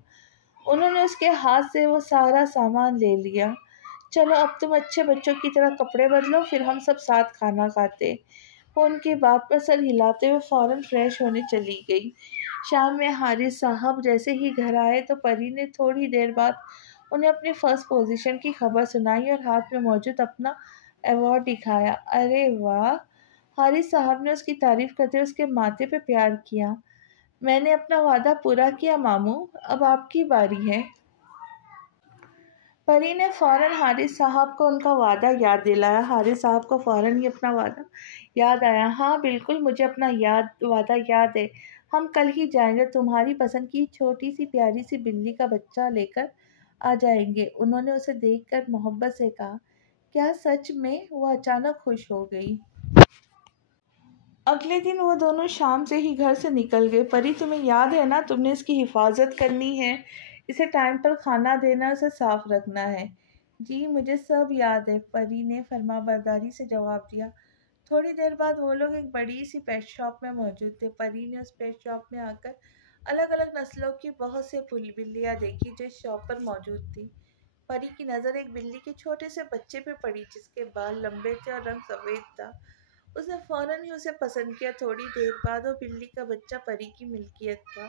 उन्होंने उसके हाथ से वो सारा सामान ले लिया। चलो अब तुम अच्छे बच्चों की तरह कपड़े बदलो, फिर हम सब साथ खाना खाते। वो उनकी बात पर सर हिलाते हुए फौरन फ्रेश होने चली गई। शाम में हारिस साहब जैसे ही घर आए तो परी ने थोड़ी देर बाद उन्हें अपनी फर्स्ट पोजीशन की खबर सुनाई और हाथ में मौजूद अपना अवार्ड दिखाया। अरे वाह! हारिस साहब ने उसकी तारीफ करते हुए उसके माथे पे प्यार किया। मैंने अपना वादा पूरा किया मामू, अब आपकी बारी है। परी ने फ़ौरन हारिस साहब को उनका वादा याद दिलाया। हारिस साहब को फ़ौरन ही अपना वादा याद आया। हाँ बिल्कुल, मुझे अपना वादा याद है। हम कल ही जाएंगे। तुम्हारी पसंद की छोटी सी प्यारी सी बिल्ली का बच्चा लेकर आ जाएंगे। उन्होंने उसे देखकर मोहब्बत से कहा। क्या सच में? वो अचानक खुश हो गई। अगले दिन वो दोनों शाम से ही घर से निकल गए। परी, तुम्हें याद है ना, तुमने इसकी हिफाजत करनी है, इसे टाइम पर खाना देना, उसे साफ रखना है। जी मुझे सब याद है, परी ने फरमाबरदारी से जवाब दिया। थोड़ी देर बाद वो लोग एक बड़ी सी पेट शॉप में मौजूद थे। परी ने उस पेट शॉप में आकर अलग अलग नस्लों की बहुत से बिल्लियाँ देखी जो इस शॉप पर मौजूद थी। परी की नज़र एक बिल्ली के छोटे से बच्चे पे पड़ी जिसके बाल लंबे थे और रंग सफ़ेद था। उसने फ़ौरन ही उसे पसंद किया। थोड़ी देर बाद वो बिल्ली का बच्चा परी की मिल्कियत था।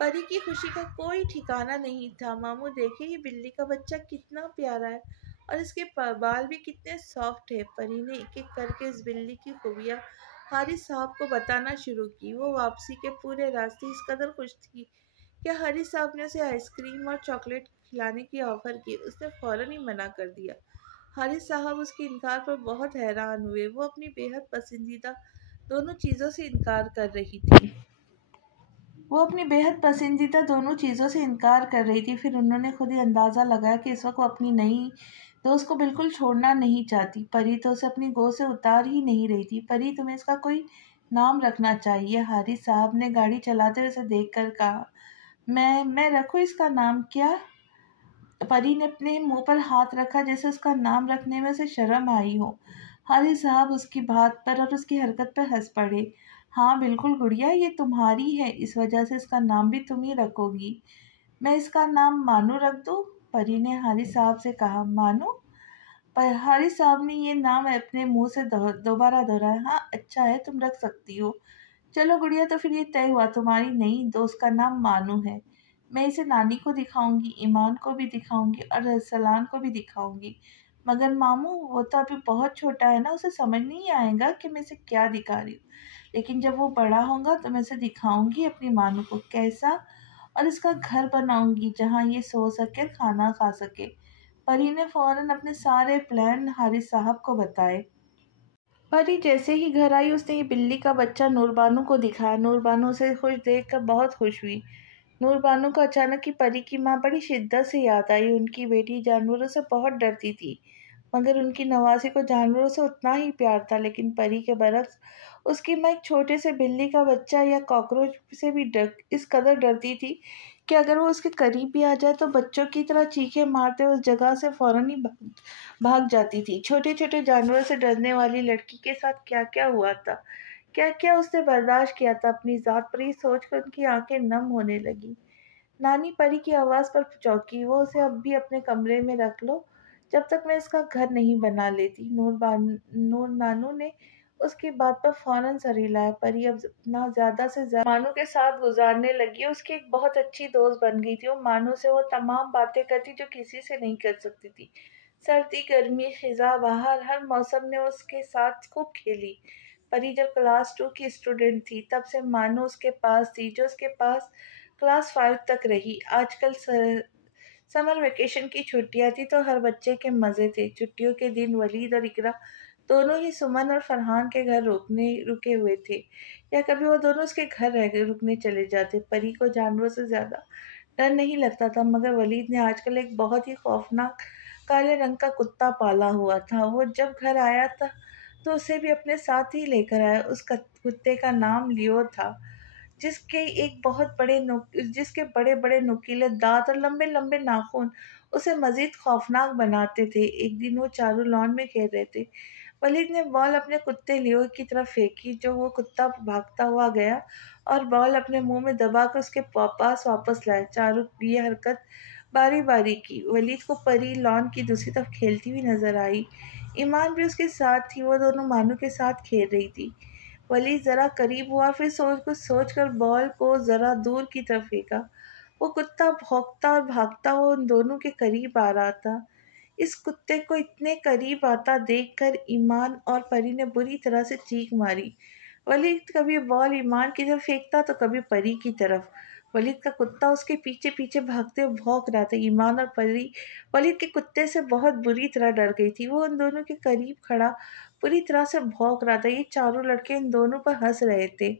परी की खुशी का कोई ठिकाना नहीं था। मामू देखिए, ये बिल्ली का बच्चा कितना प्यारा है और इसके बाल भी कितने सॉफ्ट है। परी ने एक एक करके इस बिल्ली की खूबियाँ हारिस साहब को बताना शुरू की। वो वापसी के पूरे रास्ते इस कदर खुश थी कि हारिस साहब ने उसे आइसक्रीम और चॉकलेट खिलाने की ऑफ़र की। उसने फ़ौरन ही मना कर दिया। हारिस साहब उसके इनकार पर बहुत हैरान हुए। वो अपनी बेहद पसंदीदा दोनों चीज़ों से इनकार कर रही थी। फिर उन्होंने खुद ही अंदाज़ा लगाया कि इस वक्त वो अपनी नई दोस्त को बिल्कुल छोड़ना नहीं चाहती। परी तो उसे अपनी गोद से उतार ही नहीं रही थी। परी, तुम्हें इसका कोई नाम रखना चाहिए, हारिस साहब ने गाड़ी चलाते हुए उसे देख कर कहा। मैं रखूँ इसका नाम क्या? परी ने अपने मुंह पर हाथ रखा जैसे उसका नाम रखने में उसे शर्म आई हो। हारिस साहब उसकी बात पर और उसकी हरकत पर हंस पड़े। हाँ बिल्कुल गुड़िया, ये तुम्हारी है, इस वजह से इसका नाम भी तुम ही रखोगी। मैं इसका नाम मानू रख दूँ? परी ने हारिस साहब से कहा। मानू? पर हारिस साहब ने ये नाम अपने मुंह से दोबारा दोहराया। हाँ अच्छा है, तुम रख सकती हो। चलो गुड़िया, तो फिर ये तय हुआ, तुम्हारी नई दोस्त का नाम मानू है। मैं इसे नानी को दिखाऊंगी, ईमान को भी दिखाऊंगी और अरसलान को भी दिखाऊंगी। मगर मामू, वो तो अभी बहुत छोटा है ना, उसे समझ नहीं आएगा कि मैं इसे क्या दिखा रही हूँ। लेकिन जब वो बड़ा होगा तो मैं इसे दिखाऊंगी अपनी मानू को। कैसा? और इसका घर बनाऊंगी जहाँ ये सो सके, खाना खा सके। परी ने फौरन अपने सारे प्लान हारिस साहब को बताए। परी जैसे ही घर आई उसने ये बिल्ली का बच्चा नूरबानू को दिखाया। नूरबानू उसे खुश देखकर बहुत खुश हुई। नूरबानू को अचानक ही परी की माँ बड़ी शिद्दत से याद आई। उनकी बेटी जानवरों से बहुत डरती थी, मगर उनकी नवासी को जानवरों से उतना ही प्यार था। लेकिन परी के बरक्स उसकी माँ एक छोटे से बिल्ली का बच्चा या कॉकरोच से भी इस कदर डरती थी कि अगर वो उसके करीब भी आ जाए तो बच्चों की तरह चीखें मारते उस जगह से फौरन ही भाग जाती थी। छोटे छोटे जानवरों से डरने वाली लड़की के साथ क्या क्या हुआ था, क्या क्या उसने बर्दाश्त किया था, अपनी जात पर ही सोचकर उनकी आंखें नम होने लगी। नानी परी की आवाज़ पर चौंकी। वो उसे अब भी अपने कमरे में रख लो जब तक मैं इसका घर नहीं बना लेती। नूर नानू ने उसकी बात पर फौरन सर हिलाया। परी अब ना ज़्यादा से ज़्यादा मानू के साथ गुजारने लगी। उसकी एक बहुत अच्छी दोस्त बन गई थी। वो मानू से वो तमाम बातें करती जो किसी से नहीं कर सकती थी। सर्दी गर्मी खिजा बाहर हर मौसम ने उसके साथ खूब खेली। परी जब क्लास 2 की स्टूडेंट थी तब से मानू उसके पास थी, जो उसके पास क्लास 5 तक रही। आजकल समर वेकेशन की छुट्टियां थी तो हर बच्चे के मज़े थे। छुट्टियों के दिन वलीद और इकरा दोनों ही सुमन और फरहान के घर रुके हुए थे, या कभी वो दोनों उसके घर रुकने चले जाते। परी को जानवरों से ज़्यादा डर नहीं लगता था, मगर वलीद ने आजकल एक बहुत ही खौफनाक काले रंग का कुत्ता पाला हुआ था। वो जब घर आया था तो उसे भी अपने साथ ही लेकर आया। उस कुत्ते का नाम लियो था, जिसके एक बहुत बड़े जिसके बड़े बड़े नुकीले दांत और लंबे लंबे नाखून उसे मजीद खौफनाक बनाते थे। एक दिन वो चारों लॉन में खेल रहे थे। वलीद ने बॉल अपने कुत्ते लियो की तरफ फेंकी, जो वो कुत्ता भागता हुआ गया और बॉल अपने मुंह में दबाकर उसके पास वापस लाया। चारों ये हरकत बारी बारी की। वलीद को परी लॉन की दूसरी तरफ खेलती हुई नजर आई। ईमान भी उसके साथ थी। वो दोनों मानू के साथ खेल रही थी। वली ज़रा करीब हुआ, फिर कुछ सोचकर बॉल को ज़रा दूर की तरफ फेंका। वो कुत्ता भौंकता और भागता हुआ उन दोनों के करीब आ रहा था। इस कुत्ते को इतने करीब आता देखकर ईमान और परी ने बुरी तरह से चीख मारी। वलीद कभी बॉल ईमान की तरफ फेंकता तो कभी परी की तरफ। वलीद का कुत्ता उसके पीछे पीछे भागते हुए भौंक रहा था। ईमान और परी वलीद के कुत्ते से बहुत बुरी तरह डर गई थी। वो उन दोनों के करीब खड़ा पूरी तरह से भौंक रहा था। ये चारों लड़के इन दोनों पर हंस रहे थे।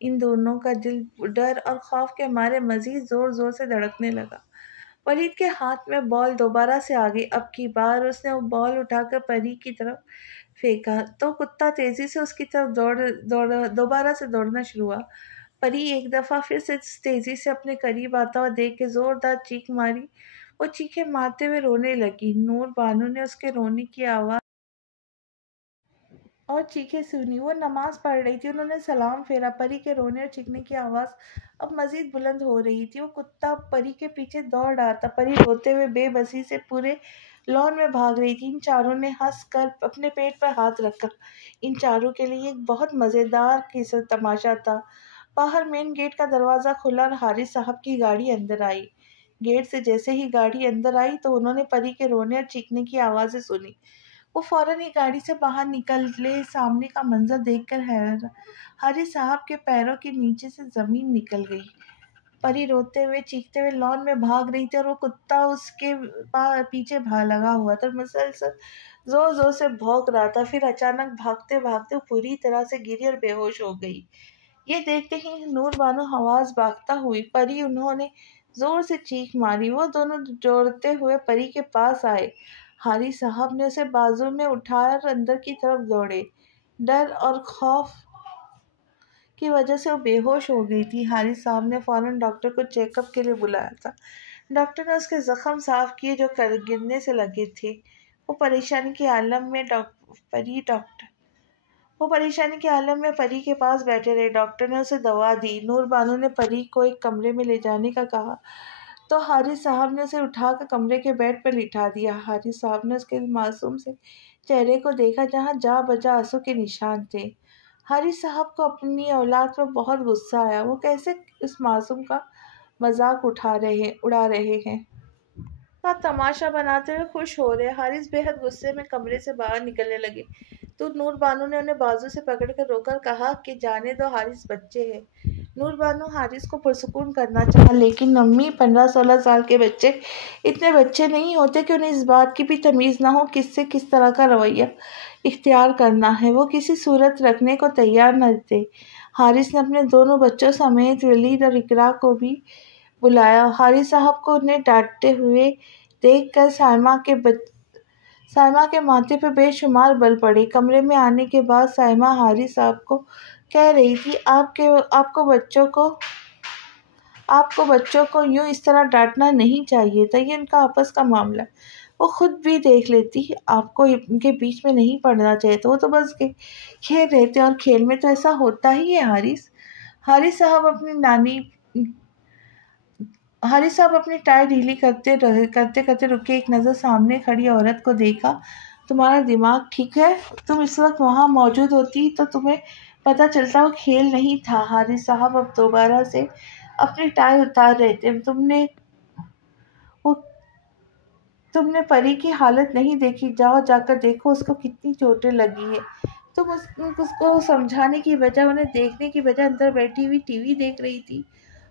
इन दोनों का दिल डर और खौफ के मारे मजीद जोर जोर से धड़कने लगा। वलीद के हाथ में बॉल दोबारा से आ गई। अब की बार उसने वो बॉल उठाकर परी की तरफ फेंका तो कुत्ता तेजी से उसकी तरफ दोबारा से दौड़ना शुरू हुआ। परी एक दफा फिर से तेजी से अपने करीब आता हुआ देख के जोरदार चीख मारी। वो चीखें मारते हुए रोने लगी। नूर बानू ने उसके रोने की आवाज़ और चीखें सुनी। वो नमाज पढ़ रही थी। उन्होंने सलाम फेरा। परी के रोने और चीखने की आवाज़ अब मज़ीद बुलंद हो रही थी। वो कुत्ता परी के पीछे दौड़ रहा था। परी रोते हुए बेबसी से पूरे लॉन में भाग रही थी। इन चारों ने हंस कर अपने पेट पर हाथ रखा। इन चारों के लिए एक बहुत मज़ेदार किस्सा तमाशा था। बाहर मेन गेट का दरवाज़ा खुला और हारिस साहब की गाड़ी अंदर आई। गेट से जैसे ही गाड़ी अंदर आई तो उन्होंने परी के रोने और चीखने की आवाज़ें सुनी। वो फौरन ही गाड़ी से बाहर निकले। सामने का मंजर देखकर हैरान हारिस साहब के पैरों के नीचे से जमीन निकल गई। परी रोते हुए चीखते हुए लॉन में भाग रही थी और वो कुत्ता उसके पीछे लगा हुआ था। मुसलसल जोर जोर से भौंक रहा था। फिर अचानक भागते भागते पूरी तरह से गिरी और बेहोश हो गई। ये देखते ही नूर बानो हवास भागता हुई परी उन्होंने जोर से चीख मारी। वो दोनों जोड़ते हुए परी के पास आए। हारी साहब ने उसे बाजू में उठाकर अंदर की तरफ दौड़े। डर और खौफ की वजह से वो बेहोश हो गई थी। हारिस साहब ने फ़ौरन डॉक्टर को चेकअप के लिए बुलाया था। डॉक्टर ने उसके ज़ख्म साफ किए जो गिरने से लगे थे। वो परेशानी के आलम में परी के पास बैठे रहे। डॉक्टर ने उसे दवा दी। नूर बानो ने परी को एक कमरे में ले जाने का कहा तो हारिस साहब ने उसे उठाकर कमरे के बेड पर लिटा दिया। हारिस साहब ने उसके मासूम से चेहरे को देखा जहाँ जा बजा आंसू के निशान थे। हारिस साहब को अपनी औलाद पर बहुत गुस्सा आया। वो कैसे इस मासूम का मजाक उड़ा रहे हैं, का तमाशा बनाते हुए खुश हो रहे। हारिस बेहद गुस्से में कमरे से बाहर निकलने लगे तो नूर बानो ने उन्हें बाजू से पकड़कर रोकर कहा कि जाने दो, हारिस बच्चे हैं। नूर बानो हारिस को पुरसुकून करना चाहा, लेकिन अम्मी 15-16 साल के बच्चे इतने बच्चे नहीं होते कि उन्हें इस बात की भी तमीज़ ना हो किससे किस तरह का रवैया इख्तियार करना है। वो किसी सूरत रखने को तैयार न थे। हारिस ने अपने दोनों बच्चों समेत वलीद और इकरा को भी बुलाया। हारिस साहब को उन्हें डांटते हुए देखकर साइमा के माथे पर बेशुमार बल पड़े। कमरे में आने के बाद साइमा हारिस साहब को कह रही थी, आपको बच्चों को यूं इस तरह डांटना नहीं चाहिए था। ये इनका आपस का मामला है। वो खुद भी देख लेती, आपको इनके बीच में नहीं पड़ना चाहिए था। वो तो बस खेल रहे थे और खेल में तो ऐसा होता ही है। हारिस साहब अपनी टाई ढीली करते करते रुके। एक नज़र सामने खड़ी औरत को देखा। तुम्हारा दिमाग ठीक है? तुम इस वक्त वहाँ मौजूद होती तो तुम्हें पता चलता वो खेल नहीं था। हारिस साहब अब दोबारा से अपनी टाई उतार रहे थे। तुमने परी की हालत नहीं देखी? जाओ जाकर देखो उसको कितनी चोटें लगी है। तुम उसको समझाने की बजाय, उन्हें देखने की बजाय अंदर बैठी हुई टीवी देख रही थी।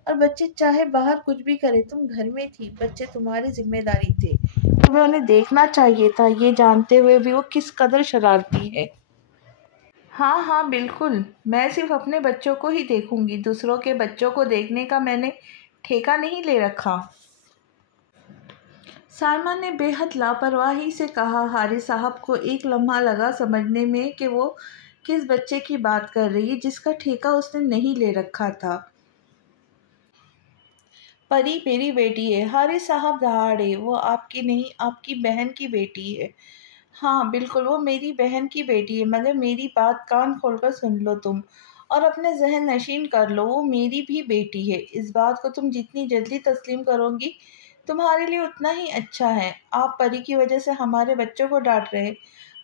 और बच्चे चाहे बाहर कुछ भी करे, तुम घर में थी। बच्चे तुम्हारी जिम्मेदारी थे। तुम्हें उन्हें देखना चाहिए था, ये जानते हुए भी वो किस कदर शरारती है। हाँ हाँ बिल्कुल, मैं सिर्फ अपने बच्चों को ही देखूंगी। दूसरों के बच्चों को देखने का मैंने ठेका नहीं ले रखा। साइमा ने बेहद लापरवाही से कहा। हारिस साहब को एक लम्हा लगा समझने में कि वो किस बच्चे की बात कर रही है जिसका ठेका उसने नहीं ले रखा था। परी मेरी बेटी है। हारिस साहब दहाड़े। वो आपकी नहीं, आपकी बहन की बेटी है। हाँ बिल्कुल, वो मेरी बहन की बेटी है, मगर मेरी बात कान खोलकर सुन लो तुम, और अपने जहन नशीन कर लो। वो मेरी भी बेटी है। इस बात को तुम जितनी जल्दी तस्लीम करोगी तुम्हारे लिए उतना ही अच्छा है। आप परी की वजह से हमारे बच्चों को डांट रहे।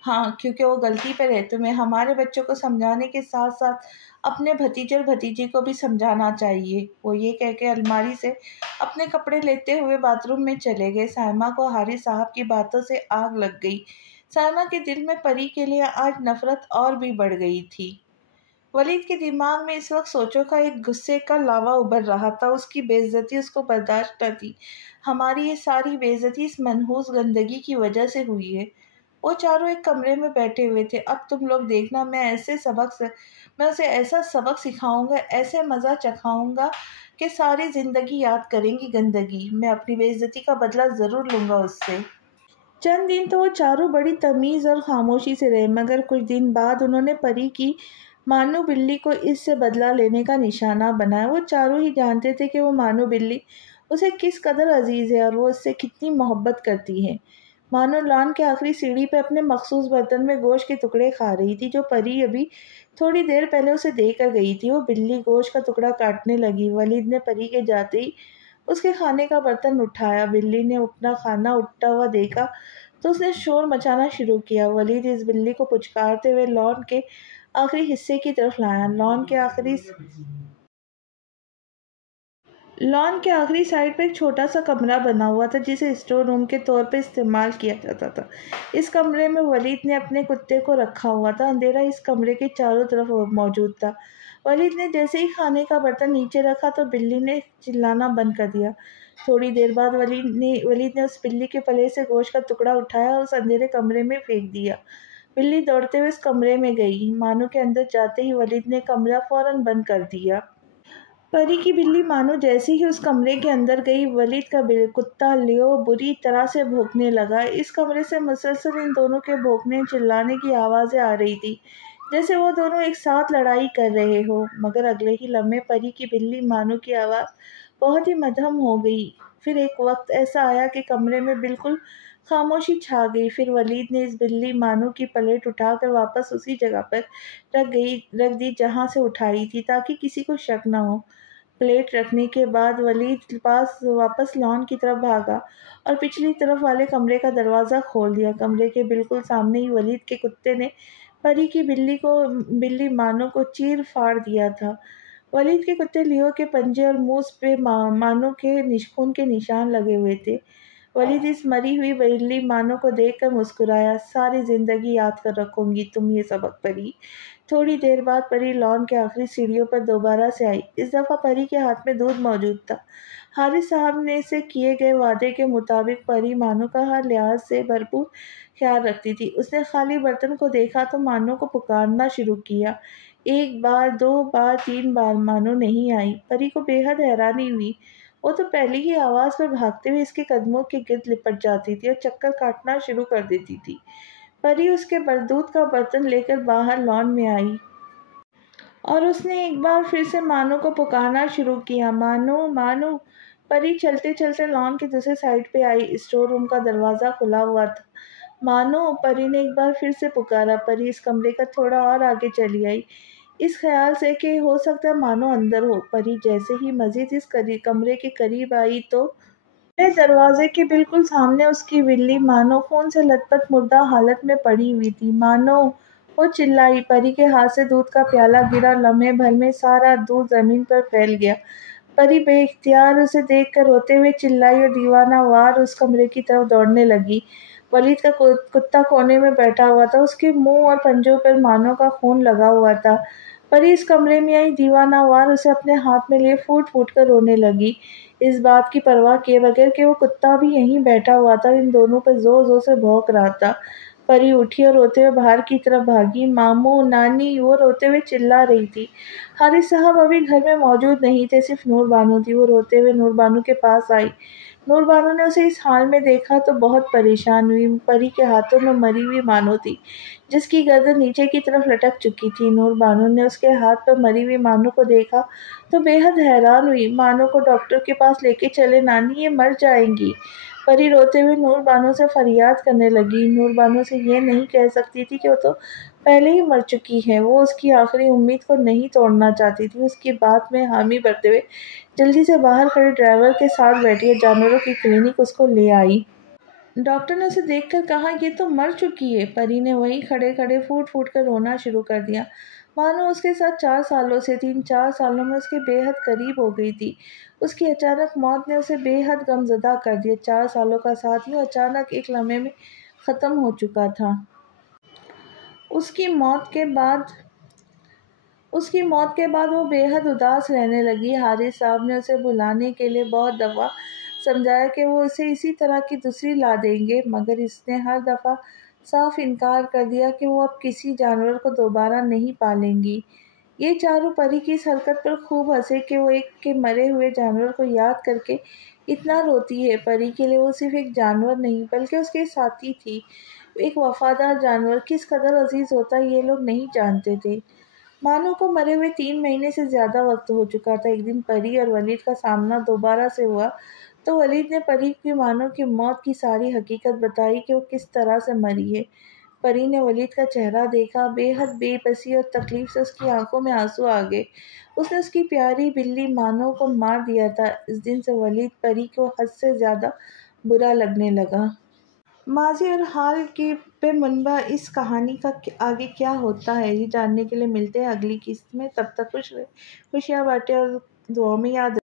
हाँ, क्योंकि वो गलती पर है। तुम्हें हमारे बच्चों को समझाने के साथ साथ अपने भतीजे और भतीजी को भी समझाना चाहिए। वो ये कह के अलमारी से अपने कपड़े लेते हुए बाथरूम में चले गए। साइमा को हारिस साहब की बातों से आग लग गई। साइमा के दिल में परी के लिए आज नफरत और भी बढ़ गई थी। वलीद के दिमाग में इस वक्त सोचों का एक गुस्से का लावा उभर रहा था। उसकी बेइज्जती उसको बर्दाश्त न थी। हमारी ये सारी बेइज्जती इस मनहूस गंदगी की वजह से हुई है। वो चारों एक कमरे में बैठे हुए थे। अब तुम लोग देखना, मैं उसे ऐसा सबक सिखाऊंगा, ऐसे मज़ा चखाऊंगा कि सारी ज़िंदगी याद करेंगी गंदगी। मैं अपनी बेइज्जती का बदला ज़रूर लूँगा उससे। चंद दिन तो वो चारों बड़ी तमीज़ और खामोशी से रहे, मगर कुछ दिन बाद उन्होंने परी की मानू बिल्ली को इससे बदला लेने का निशाना बनाया। वो चारों ही जानते थे कि वो मानू बिल्ली उसे किस कदर अजीज़ है और वो उससे कितनी मोहब्बत करती है। मानो लॉन के आखिरी सीढ़ी पे अपने मखसूस बर्तन में गोश्त के टुकड़े खा रही थी जो परी अभी थोड़ी देर पहले उसे देकर गई थी। वो बिल्ली गोश्त का टुकड़ा काटने लगी। वलीद ने परी के जाते ही उसके खाने का बर्तन उठाया। बिल्ली ने अपना खाना उठता हुआ देखा तो उसने शोर मचाना शुरू किया। वलीद इस बिल्ली को पुचकारते हुए लॉन के आखिरी हिस्से की तरफ लाया। लॉन के आखिरी साइड पर एक छोटा सा कमरा बना हुआ था जिसे स्टोर रूम के तौर पर इस्तेमाल किया जाता था। इस कमरे में वलीद ने अपने कुत्ते को रखा हुआ था। अंधेरा इस कमरे के चारों तरफ मौजूद था। वलीद ने जैसे ही खाने का बर्तन नीचे रखा तो बिल्ली ने चिल्लाना बंद कर दिया। थोड़ी देर बाद वलीद ने उस बिल्ली के पले से गोश्त का टुकड़ा उठाया और उस अंधेरे कमरे में फेंक दिया। बिल्ली दौड़ते हुए इस कमरे में गई। मानो के अंदर जाते ही वलीद ने कमरा फौरन बंद कर दिया। परी की बिल्ली मानो जैसे ही उस कमरे के अंदर गई, वलीद का कुत्ता लियो बुरी तरह से भौंकने लगा। इस कमरे से मुसलसल इन दोनों के भौंकने चिल्लाने की आवाज़ें आ रही थी। जैसे वो दोनों एक साथ लड़ाई कर रहे हो। मगर अगले ही लम्हे परी की बिल्ली मानो की आवाज़ बहुत ही मध्यम हो गई। फिर एक वक्त ऐसा आया कि कमरे में बिल्कुल खामोशी छा गई। फिर वलीद ने इस बिल्ली मानो की प्लेट उठाकर वापस उसी जगह पर रख दी जहाँ से उठाई थी, ताकि किसी को शक न हो। प्लेट रखने के बाद वलीद पास वापस लॉन की तरफ भागा और पिछली तरफ वाले कमरे का दरवाज़ा खोल दिया। कमरे के बिल्कुल सामने ही वलीद के कुत्ते ने परी की बिल्ली मानो को चीर फाड़ दिया था। वलीद के कुत्ते लियो के पंजे और मुंह पे मानो के खून के निशान लगे हुए थे। वलीद इस मरी हुई बिल्ली मानो को देखकर मुस्कुराया। सारी जिंदगी याद कर रखूंगी तुम ये सबक परी। थोड़ी देर बाद परी लॉन के आखिरी सीढ़ियों पर दोबारा से आई। इस दफ़ा परी के हाथ में दूध मौजूद था। हारिस साहब ने से किए गए वादे के मुताबिक परी मानो का हर लिहाज से भरपूर ख्याल रखती थी। उसने खाली बर्तन को देखा तो मानो को पुकारना शुरू किया। एक बार, दो बार, तीन बार मानो नहीं आई। परी को बेहद हैरानी हुई। वो तो पहली ही आवाज़ पर भागते हुए इसके कदमों के गिर्द लिपट जाती थी और चक्कर काटना शुरू कर देती थी। परी उसके दूध का बर्तन लेकर बाहर लॉन में आई और उसने एक बार फिर से मानो को पुकारना शुरू किया। मानो, मानो। परी चलते चलते लॉन के दूसरे साइड पे आई। स्टोर रूम का दरवाज़ा खुला हुआ था। मानो, परी ने एक बार फिर से पुकारा। परी इस कमरे का थोड़ा और आगे चली आई, इस ख्याल से कि हो सकता है मानो अंदर हो। परी जैसे ही मजीद इस कमरे के करीब आई तो दरवाजे के बिल्कुल सामने उसकी बिल्ली मानो खून से लथपथ मुर्दा हालत में पड़ी हुई थी। मानो, वो चिल्लाई। परी के हाथ से दूध का प्याला गिरा। लम्हे भर में सारा दूध जमीन पर फैल गया। परी बेइख्तियार उसे देखकर रोते हुए चिल्लाई और दीवाना वार उस कमरे की तरफ दौड़ने लगी। वलीद का कुत्ता कोने में बैठा हुआ था। उसके मुंह और पंजों पर मानो का खून लगा हुआ था। परी इस कमरे में आई, दीवाना वार उसे अपने हाथ में लिए फूट फूट कर रोने लगी, इस बात की परवाह किए बगैर कि वो कुत्ता भी यहीं बैठा हुआ था, इन दोनों पर जोर जोर से भौंक रहा था। परी उठी और रोते हुए बाहर की तरफ भागी। मामू, नानी, वो रोते हुए चिल्ला रही थी। हारिस साहब अभी घर में मौजूद नहीं थे, सिर्फ नूर बानो थी। वो रोते हुए नूर बानो के पास आई। नूर बानो ने उसे इस हाल में देखा तो बहुत परेशान हुई। परी के हाथों में मरी हुई मानो थी, जिसकी गर्दन नीचे की तरफ लटक चुकी थी। नूर बानो ने उसके हाथ पर मरी हुई मानो को देखा तो बेहद हैरान हुई। मानो को डॉक्टर के पास लेके चले नानी, ये मर जाएंगी। परी रोते हुए नूर बानो से फरियाद करने लगी। नूर बानो से ये नहीं कह सकती थी कि वो तो पहले ही मर चुकी है। वो उसकी आखिरी उम्मीद को नहीं तोड़ना चाहती थी। उसकी बात में हामी भरते हुए जल्दी से बाहर खड़े ड्राइवर के साथ बैठी जानवरों की क्लिनिक उसको ले आई। डॉक्टर ने उसे देखकर कहा, ये तो मर चुकी है। परी ने वहीं खड़े खड़े फूट फूट कर रोना शुरू कर दिया। मानो उसके साथ 4 सालों से 3-4 सालों में उसके बेहद करीब हो गई थी। उसकी अचानक मौत ने उसे बेहद गमज़दा कर दिया। 4 सालों का साथ यूँ अचानक एक लम्हे में ख़त्म हो चुका था। उसकी मौत के बाद वो बेहद उदास रहने लगी। हारिस साहब ने उसे भुलाने के लिए बहुत दफ़ा समझाया कि वो उसे इसी तरह की दूसरी ला देंगे, मगर इसने हर दफ़ा साफ इनकार कर दिया कि वो अब किसी जानवर को दोबारा नहीं पालेंगी। ये चारों परी की इस हरकत पर खूब हंसे कि वो एक के मरे हुए जानवर को याद करके इतना रोती है। परी के लिए वो सिर्फ एक जानवर नहीं बल्कि उसके साथी थी। एक वफादार जानवर किस कदर अजीज होता है ये लोग नहीं जानते थे। मानो को मरे हुए 3 महीने से ज़्यादा वक्त हो चुका था। एक दिन परी और वलीद का सामना दोबारा से हुआ तो वलीद ने परी की मानो की मौत की सारी हकीकत बताई कि वो किस तरह से मरी है। परी ने वलीद का चेहरा देखा। बेहद बेबसी और तकलीफ से उसकी आंखों में आंसू आ गए। उसने उसकी प्यारी बिल्ली मानो को मार दिया था। इस दिन से वलीद परी को हद से ज़्यादा बुरा लगने लगा। माज़ी और हाल की पे मुनबा इस कहानी का आगे क्या होता है ये जानने के लिए मिलते हैं अगली किस्त में। तब तक खुशियाँ बांटे और दुआओं में याद